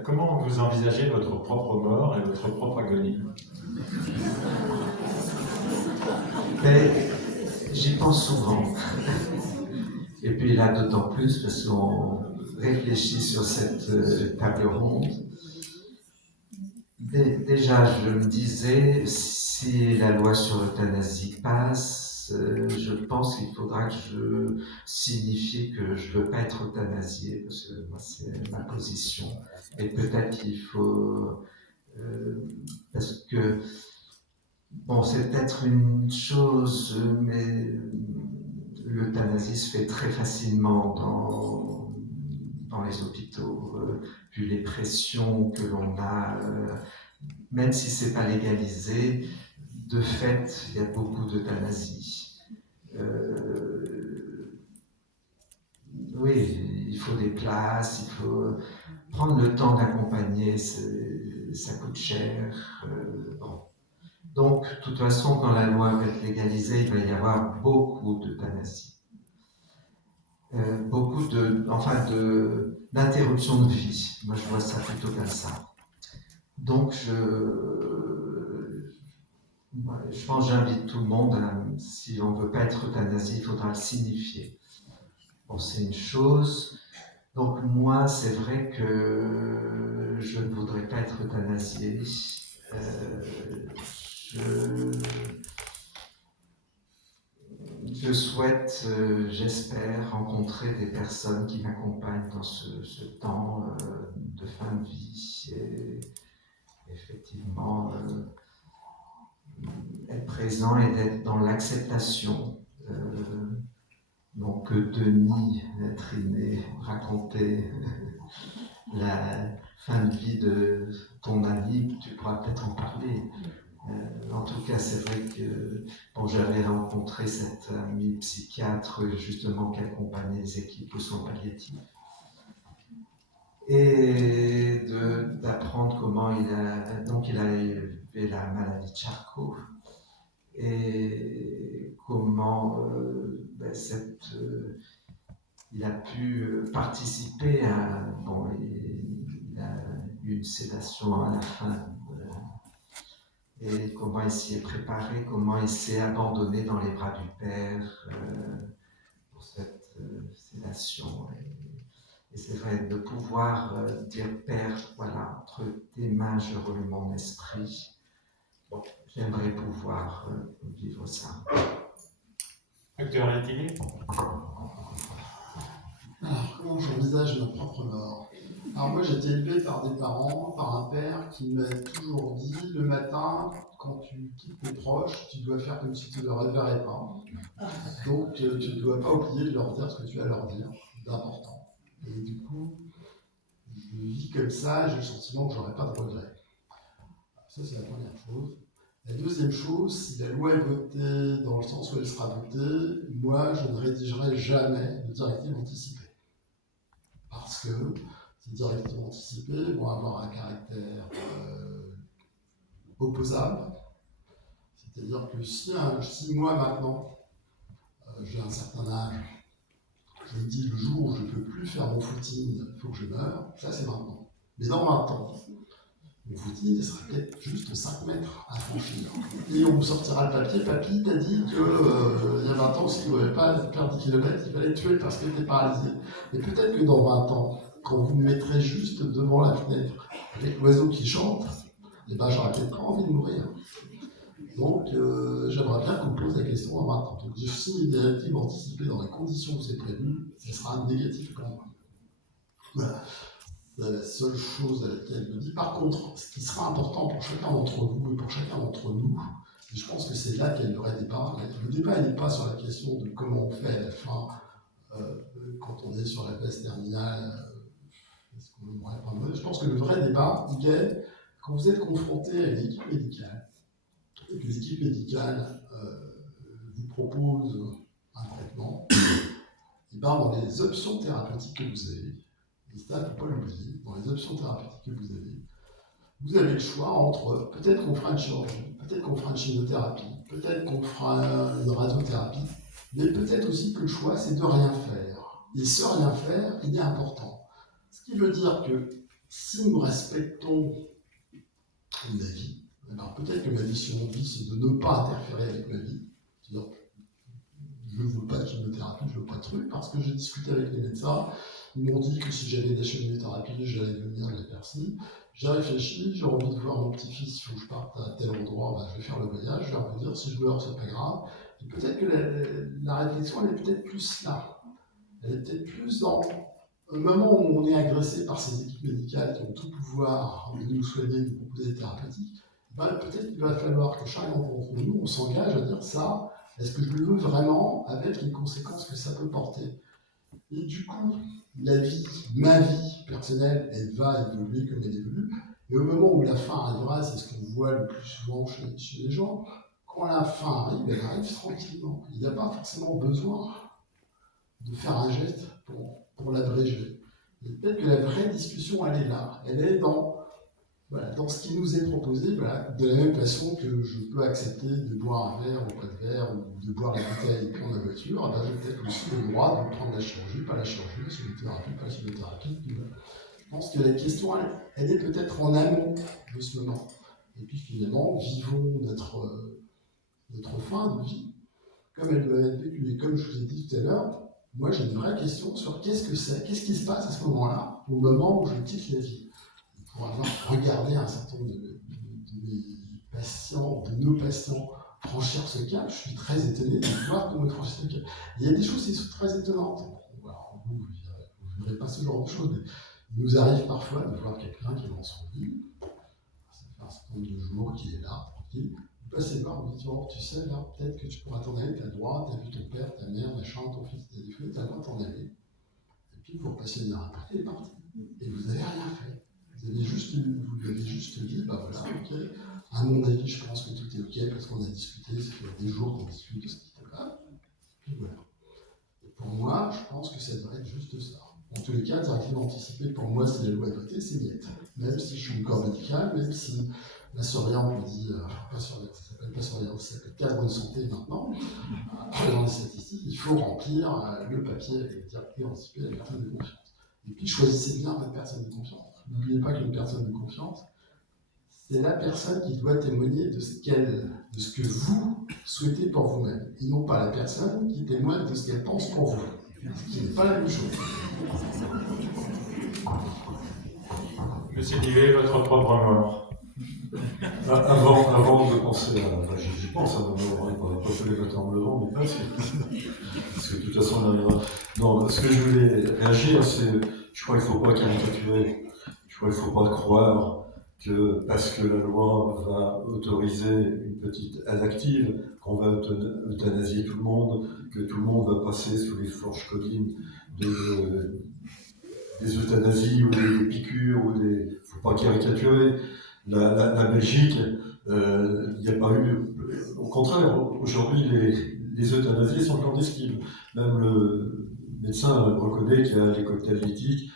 comment vous envisagez votre propre mort et votre propre agonie? J'y pense souvent. Et puis là, d'autant plus parce qu'on réfléchit sur cette table ronde. Déjà, je me disais, si la loi sur l'euthanasie passe, je pense qu'il faudra que je signifie que je ne veux pas être euthanasié, parce que moi, c'est ma position. Et peut-être qu'il faut... parce que, bon, c'est peut-être une chose, mais l'euthanasie se fait très facilement dans les hôpitaux, vu les pressions que l'on a, même si ce n'est pas légalisé, de fait, il y a beaucoup d'euthanasie. Oui, il faut des places, il faut prendre le temps d'accompagner, ça coûte cher. Bon. Donc, de toute façon, quand la loi va être légalisée, il va y avoir beaucoup d'euthanasie. Beaucoup d'interruption de vie. Moi, je vois ça plutôt comme ça. Donc, je pense que j'invite tout le monde, si on ne veut pas être euthanasié, il faudra le signifier. Bon, c'est une chose. Donc, moi, c'est vrai que je ne voudrais pas être euthanasié. Je souhaite, j'espère, rencontrer des personnes qui m'accompagnent dans ce temps de fin de vie et effectivement être présent et d'être dans l'acceptation. Donc Denis Trinet racontait la fin de vie de ton ami, tu pourras peut-être en parler. En tout cas, c'est vrai que j'avais rencontré cet ami psychiatre justement qui accompagnait les équipes aux soins palliatifs et d'apprendre comment il a élevé la maladie de Charcot et comment il a pu participer à il a eu une sédation à la fin. Et comment il s'y est préparé, comment il s'est abandonné dans les bras du Père pour cette sédation. Et c'est vrai, de pouvoir dire, Père, voilà, entre tes mains, je remets mon esprit. Bon, j'aimerais pouvoir vivre ça. Docteur Étilé. Alors, comment j'envisage ma propre mort? Alors moi, j'ai été élevé par des parents, par un père qui m'a toujours dit, le matin, quand tu quittes tes proches, tu dois faire comme si tu ne leur verrais pas. Donc, tu ne dois pas oublier de leur dire ce que tu vas leur dire, d'important. Et du coup, je vis comme ça, j'ai le sentiment que je n'aurai pas de regrets. Ça, c'est la première chose. La deuxième chose, si la loi est votée dans le sens où elle sera votée, moi, je ne rédigerai jamais de directive anticipée. Parce que ces directives anticipées vont avoir un caractère opposable. C'est-à-dire que si moi, maintenant, j'ai un certain âge, je me dis le jour où je ne peux plus faire mon footing, il faut que je meure, ça c'est maintenant. Mais dans 20 ans, mon footing sera peut-être juste 5 mètres à franchir. Et on me sortira le papier, papy t'a dit qu'il y a 20 ans, si tu ne pouvais pas faire 10 km, il fallait te tuer parce que tu es paralysé. Et peut-être que dans 20 ans, quand vous me mettrez juste devant la fenêtre avec l'oiseau qui chante, eh ben, j'aurais peut-être pas envie de mourir. Donc, j'aimerais bien qu'on me pose la question à 20 ans. Donc, si une directive anticipée dans les conditions où c'est prévu, ce sera négatif quand même. Voilà. C'est la seule chose à laquelle je me dis. Par contre, ce qui sera important pour chacun d'entre vous et pour chacun d'entre nous, et je pense que c'est là qu'est le vrai débat. Le débat n'est pas sur la question de comment on fait à la fin, quand on est sur la phase terminale. Je pense que le vrai débat, il est quand vous êtes confronté à une équipe médicale, et que l'équipe médicale vous propose un traitement, et ben dans les options thérapeutiques que vous avez, et ça, il ne faut pas l'oublier, dans les options thérapeutiques que vous avez le choix entre peut-être qu'on fera une chirurgie, peut-être qu'on fera une chimiothérapie, peut-être qu'on fera une radiothérapie, mais peut-être aussi que le choix, c'est de rien faire. Et ce rien faire, il est important. Ce qui veut dire que si nous respectons ma vie, alors peut-être que ma mission de vie, c'est de ne pas interférer avec ma vie. C'est-à-dire, je ne veux pas de chimiothérapie, je ne veux pas de truc, parce que j'ai discuté avec les médecins, ils m'ont dit que si j'avais de la chimiothérapie, j'allais devenir la personne. J'ai réfléchi, j'ai envie de voir mon petit-fils, il faut que je parte à tel endroit, ben, je vais faire le voyage, je vais revenir, si je meurs, c'est pas grave. Et peut-être que la réflexion, elle est peut-être plus là. Elle est peut-être plus dans un moment où on est agressé par ces équipes médicales qui ont tout pouvoir de nous soigner, de nous proposer des thérapeutiques, ben, peut-être qu'il va falloir que chacun d'entre nous, on s'engage à dire ça, est-ce que je le veux vraiment, avec les conséquences que ça peut porter. Et du coup, la vie, ma vie personnelle, elle va évoluer comme elle évolue. Et au moment où la fin arrivera, c'est ce qu'on voit le plus souvent chez les gens, quand la fin arrive, elle arrive tranquillement. Il n'y a pas forcément besoin de faire un geste pour l'abréger. Peut-être que la vraie discussion, elle est là. Elle est dans ce qui nous est proposé, de la même façon que je peux accepter de boire un verre ou pas de verre, ou de boire la bouteille et prendre la voiture, j'ai peut-être aussi le droit de prendre la chirurgie, pas la chirurgie, la chimiothérapie, pas la chimiothérapie. Je pense que la question, elle est peut-être en amont de ce moment. Et puis finalement, vivons notre fin de vie comme elle doit être vécue. Et comme je vous ai dit tout à l'heure, moi j'ai une vraie question sur qu'est-ce qui se passe à ce moment-là, au moment où je quitte la vie. Pour avoir regardé un certain nombre de mes patients, de nos patients franchir ce cap, je suis très étonné de voir comment ils franchissent ce cap. Il y a des choses qui sont très étonnantes. Alors, vous ne verrez pas ce genre de choses, mais il nous arrive parfois de voir quelqu'un qui est dans son lit, ça fait un certain nombre de jours qu'il est là, tranquille. Vous passez voir, vous dites, oh, tu sais, là, peut-être que tu pourras t'en aller, tu as le droit, tu as vu ton père, ta mère, machin, ton fils, tu as des feux, tu as le droit de t'en aller. Et puis vous repassez une heure après, il est parti. Et vous n'avez rien fait. Vous lui avez juste dit, bah voilà, ok. À mon avis, je pense que tout est ok parce qu'on a discuté, ça fait des jours qu'on discute de ce qui était là. Et puis voilà. Et pour moi, je pense que ça devrait être juste ça. En tous les cas, directement anticipé, pour moi, si la loi est votée, c'est net. Même si je suis une corps médical, même si la surveillance me dit, pas surveillance, ça s'appelle pas surveillance, ça s'appelle cadre de santé maintenant, dans les statistiques, il faut remplir le papier avec le directeur anticipé avec personne de confiance. Et puis choisissez bien votre personne de confiance. N'oubliez pas qu'une personne de confiance, c'est la personne qui doit témoigner de ce que vous souhaitez pour vous-même, et non pas la personne qui témoigne de ce qu'elle pense pour vous. Ce qui n'est pas la même chose. Monsieur Nivet, votre propre mort. Avant de penser à... j'y pense à ma mort, on n'a pas fait les votes en levant, mais pas sûr. Parce que de toute façon, on arrivera. Non, ce que je voulais réagir, c'est... Je crois qu'il ne faut pas caricaturer. Je crois qu'il ne faut pas croire que parce que la loi va autoriser une petite aide active, qu'on va euthanasier tout le monde, que tout le monde va passer sous les fourches codines des euthanasies ou des piqûres ou des... Il ne faut pas caricaturer. La Belgique, il n'y a pas eu... Au contraire, aujourd'hui, les euthanasies sont clandestines. Même le médecin reconnaît qu'il y a les cocktails éthiques.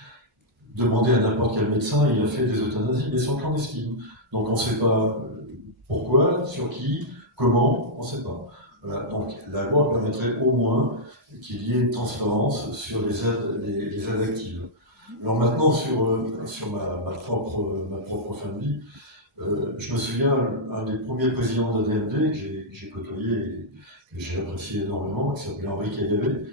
Demandez à n'importe quel médecin, il a fait des euthanasies, mais sont clandestines. Donc on ne sait pas pourquoi, sur qui, comment, on ne sait pas. Voilà. Donc la loi permettrait au moins qu'il y ait une transparence sur les aides actives. Alors maintenant, sur ma propre fin de vie, je me souviens, un des premiers présidents de l'ADMD que j'ai côtoyé et que j'ai apprécié énormément, qui s'appelait Henri Caillavet.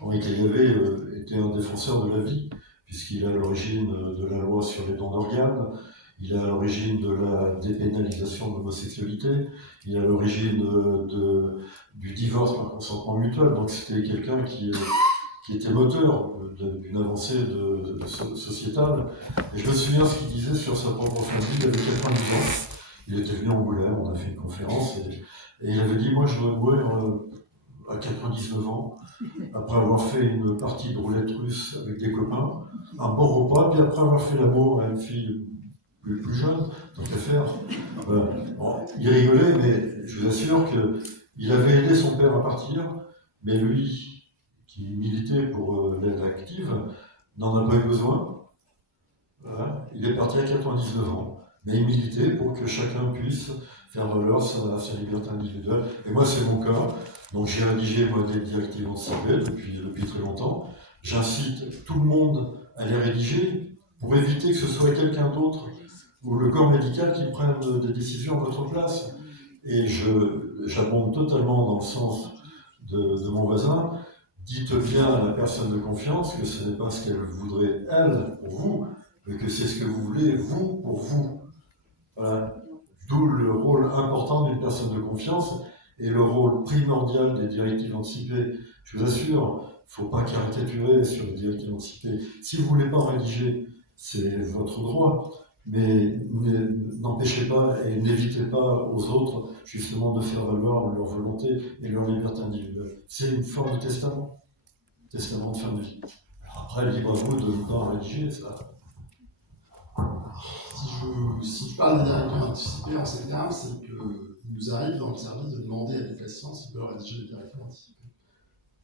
Henri Caillavet était un défenseur de la vie, puisqu'il est à l'origine de la loi sur les dons d'organes, il est à l'origine de la dépénalisation de l'homosexualité, il est à l'origine du divorce par consentement mutuel. Donc c'était quelqu'un qui qui était moteur d'une avancée sociétale. Et je me souviens ce qu'il disait sur sa propre fin de vie. Il avait 90 ans. Il était venu à Angoulême, on a fait une conférence, et il avait dit, moi je dois mourir à 99 ans, après avoir fait une partie de roulette russe avec des copains, un bon repas, puis après avoir fait l'amour à une fille plus jeune, tant qu'à faire. Bon, il rigolait, mais je vous assure qu'il avait aidé son père à partir, mais lui, qui militait pour l'aide active, n'en a pas eu besoin. Voilà. Il est parti à 99 ans, mais il militait pour que chacun puisse faire valoir sa liberté individuelle. Et moi, c'est mon cas. Donc j'ai rédigé moi, des directives anticipées depuis très longtemps. J'incite tout le monde à les rédiger pour éviter que ce soit quelqu'un d'autre ou le corps médical qui prenne des décisions à votre place. Et j'abonde totalement dans le sens de mon voisin. Dites bien à la personne de confiance que ce n'est pas ce qu'elle voudrait, elle, pour vous, mais que c'est ce que vous voulez, vous, pour vous. Voilà. D'où le rôle important d'une personne de confiance et le rôle primordial des directives anticipées. Je vous assure, il ne faut pas caricaturer sur les directives anticipées. Si vous ne voulez pas rédiger, c'est votre droit, mais n'empêchez pas et n'évitez pas aux autres justement de faire valoir leur volonté et leur liberté individuelle. C'est une forme de testament de fin de vie. Alors après, libre à vous de ne pas rédiger ça. Si je parle des directives anticipées en ces termes, c'est qu'il nous arrive dans le service de demander à des patients s'ils peuvent rédiger des directives anticipées.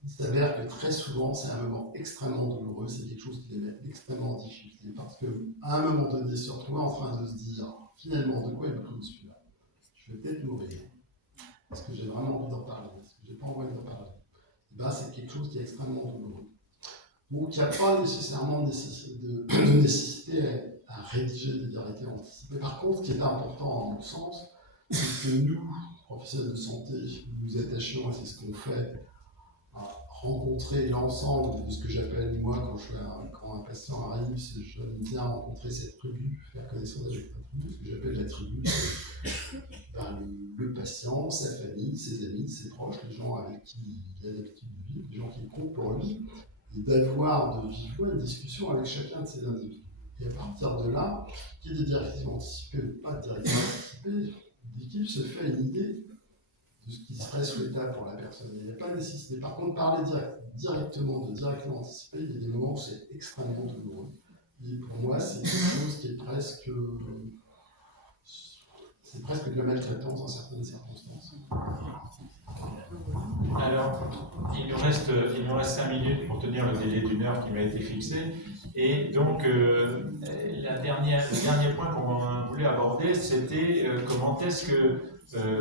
Il s'avère que très souvent, c'est un moment extrêmement douloureux, c'est quelque chose qui les met extrêmement en difficulté, parce qu'à un moment donné, ils se retrouvent en train de se dire, finalement, de quoi il me trouve celui-là? Je vais peut-être mourir. Est-ce que j'ai vraiment envie d'en parler? Est-ce que j'ai pas envie d'en parler? Et ben, c'est quelque chose qui est extrêmement douloureux. Donc, il n'y a pas nécessairement de nécessité à rédiger des directives anticipées. Par contre, ce qui est important, à mon sens, c'est que nous, professionnels de santé, nous attachions, et c'est ce qu'on fait, à rencontrer l'ensemble de ce que j'appelle, moi, quand un patient arrive, j'aime bien rencontrer cette tribu, faire connaissance avec la tribu. Ce que j'appelle la tribu, c'est le patient, sa famille, ses amis, ses proches, les gens avec qui il a l'habitude de vivre, les gens qui comptent pour lui, et d'avoir de vive voix une discussion avec chacun de ces individus. Et à partir de là, qu'il y ait des directives anticipées ou pas de directives anticipées, l'équipe se fait une idée de ce qui serait souhaitable pour la personne. Il n'y a pas de nécessité. Par contre, parler directement de directives anticipées, il y a des moments où c'est extrêmement douloureux. Et pour moi, c'est quelque chose qui est presque de la maltraitance dans certaines circonstances. Alors, il nous reste 5 minutes pour tenir le délai d'1 heure qui m'a été fixé. Et donc, le dernier point qu'on voulait aborder, c'était comment est-ce que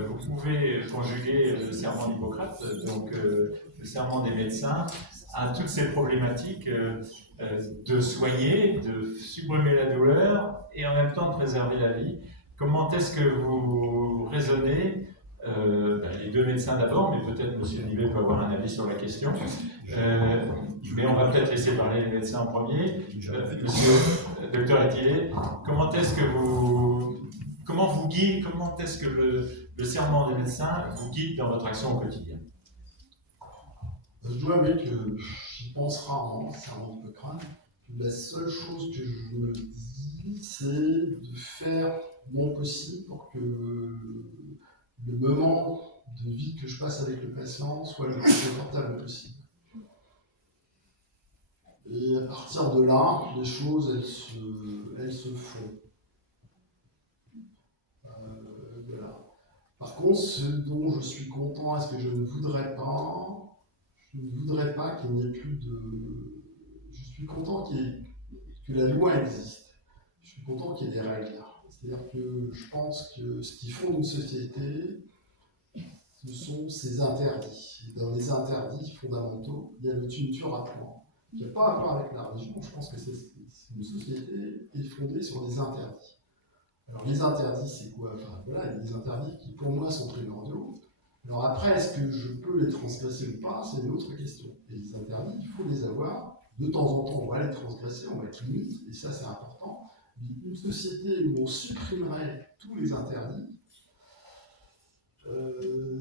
vous pouvez conjuguer le serment d'Hippocrate, donc le serment des médecins, à toutes ces problématiques de soigner, de supprimer la douleur et en même temps de préserver la vie. Comment est-ce que vous raisonnez les deux médecins d'abord, mais peut-être M. Nivet peut avoir un avis sur la question. Mais on va peut-être laisser parler les médecins en premier. Monsieur Dr Etillet, comment est-ce que le serment des médecins vous guide dans votre action au quotidien? Je dois avouer que j'y pense rarement, serment d'Hippocrate. La seule chose que je me dis, c'est de faire mon possible pour que le moment de vie que je passe avec le patient soit le plus confortable possible. Et à partir de là, les choses, elles se font. Voilà. Par contre, ce dont je suis content et ce que je ne voudrais pas qu'il n'y ait plus de... Je suis content que la loi existe. Je suis content qu'il y ait des règles. C'est-à-dire que je pense que ce qui fonde une société, ce sont ses interdits. Et dans les interdits fondamentaux, il y a le tunature à point. Il n'y a pas à voir avec la religion. Je pense que une société est fondée sur des interdits. Alors les interdits, c'est quoi? Enfin voilà, il y a des interdits qui pour moi sont primordiaux. Alors après, est-ce que je peux les transgresser ou pas? C'est une autre question. Et les interdits, il faut les avoir. De temps en temps, on va les transgresser, on va être limite, et ça c'est important. Une société où on supprimerait tous les interdits, je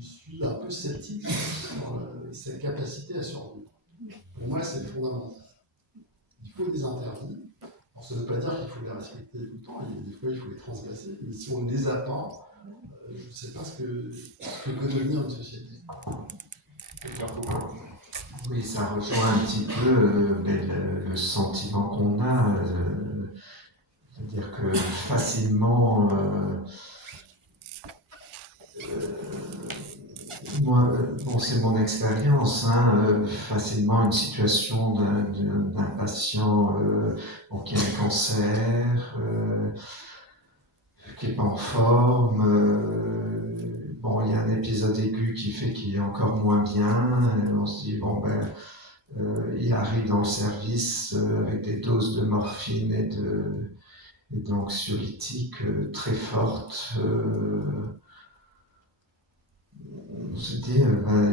suis un peu sceptique sur sa capacité à survivre. Pour moi, c'est fondamental. Il faut des interdits. Alors, ça ne veut pas dire qu'il faut les respecter tout le temps, des fois il faut les transgresser, mais si on ne les a pas, je ne sais pas ce que peut devenir une société. Oui, ça rejoint un petit peu le sentiment qu'on a, c'est-à-dire que facilement, moi, bon, c'est mon expérience, hein, facilement une situation d'un patient qui a un cancer, qui n'est pas en forme, bon, il y a un épisode aigu qui fait qu'il est encore moins bien, et on se dit, bon, ben, il arrive dans le service avec des doses de morphine et d'anxiolytiques très fortes. On se dit,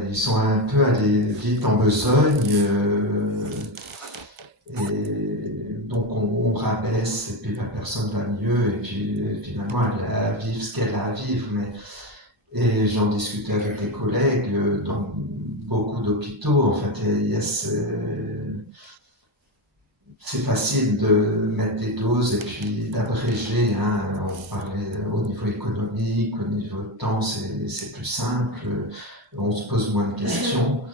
ils sont un peu allés vite en besogne, et donc on rabaisse, et puis la personne va mieux, et puis finalement elle a à vivre ce qu'elle a à vivre. Et j'en discutais avec des collègues dans beaucoup d'hôpitaux. En fait, c'est facile de mettre des doses et puis d'abréger. Hein. On parlait au niveau économique, au niveau de temps, c'est plus simple. On se pose moins de questions.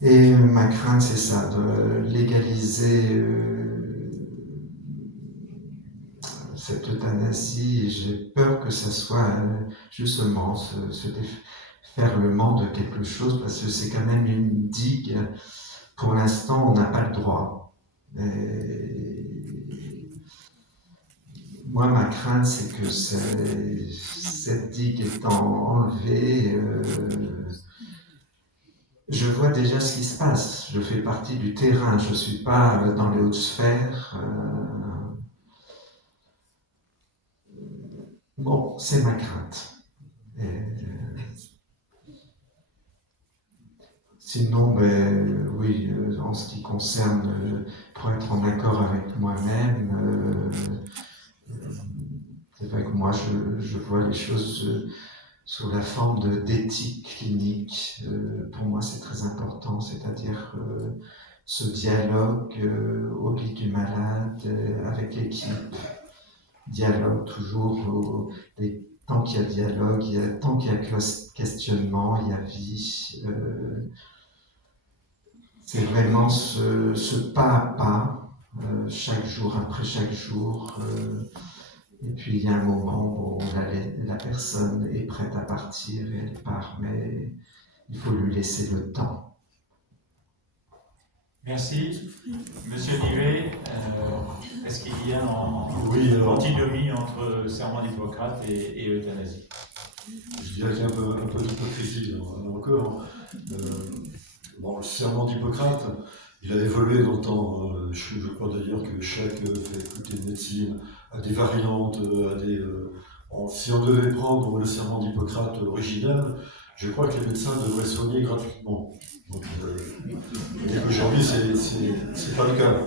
Et ma crainte, c'est ça, de légaliser cette euthanasie. J'ai peur que ça soit justement se déferlement de quelque chose, parce que c'est quand même une digue. Pour l'instant, on n'a pas le droit. Et moi, ma crainte, c'est que cette digue étant enlevée, je vois déjà ce qui se passe. Je fais partie du terrain, je ne suis pas dans les hautes sphères. Bon, c'est ma crainte. Sinon, oui, en ce qui concerne, pour être en accord avec moi-même, c'est vrai que moi, je vois les choses sous la forme d'éthique clinique. Pour moi, c'est très important, c'est-à-dire ce dialogue au lit du malade, avec l'équipe. Dialogue toujours, tant qu'il y a dialogue, tant qu'il y a questionnement, il y a vie. C'est vraiment ce pas à pas, chaque jour après chaque jour. Et puis il y a un moment où la personne est prête à partir et elle part, mais il faut lui laisser le temps. Merci. Monsieur Nivet, est-ce qu'il y a antinomie entre serment d'Hippocrate et euthanasie? Je dirais qu'il y a un peu d'hypocrisie là encore. Bon, le serment d'Hippocrate, il a évolué dans le temps. Je crois d'ailleurs que chaque faculté de médecine a des variantes, si on devait prendre le serment d'Hippocrate original, je crois que les médecins devraient soigner gratuitement. Donc, aujourd'hui, c'est pas le cas.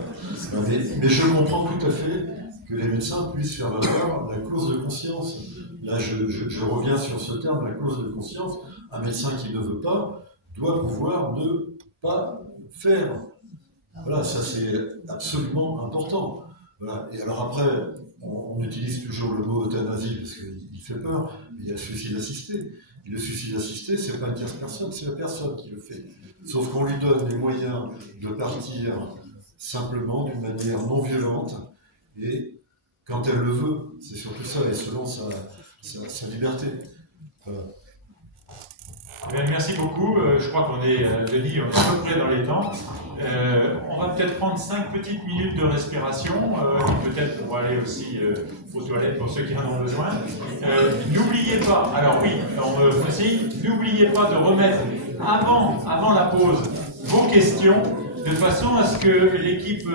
Mais je comprends tout à fait que les médecins puissent faire valoir la clause de conscience. Là, je reviens sur ce terme, la clause de conscience. Un médecin qui ne veut pas doit pouvoir ne pas faire. Voilà, ça c'est absolument important. Voilà. Et alors après, on utilise toujours le mot euthanasie parce qu'il fait peur, mais il y a le suicide assisté. Et le suicide assisté, c'est pas une tierce personne, c'est la personne qui le fait. Sauf qu'on lui donne les moyens de partir simplement, d'une manière non violente, et quand elle le veut, c'est surtout ça, et selon sa liberté. Voilà. Merci beaucoup. Je crois qu'on est, Denis, à peu près dans les temps. On va peut-être prendre 5 petites minutes de respiration. Peut-être qu'on va aller aussi aux toilettes pour ceux qui en ont besoin. N'oubliez pas, alors oui, on me précise, n'oubliez pas de remettre avant la pause vos questions, de façon à ce que l'équipe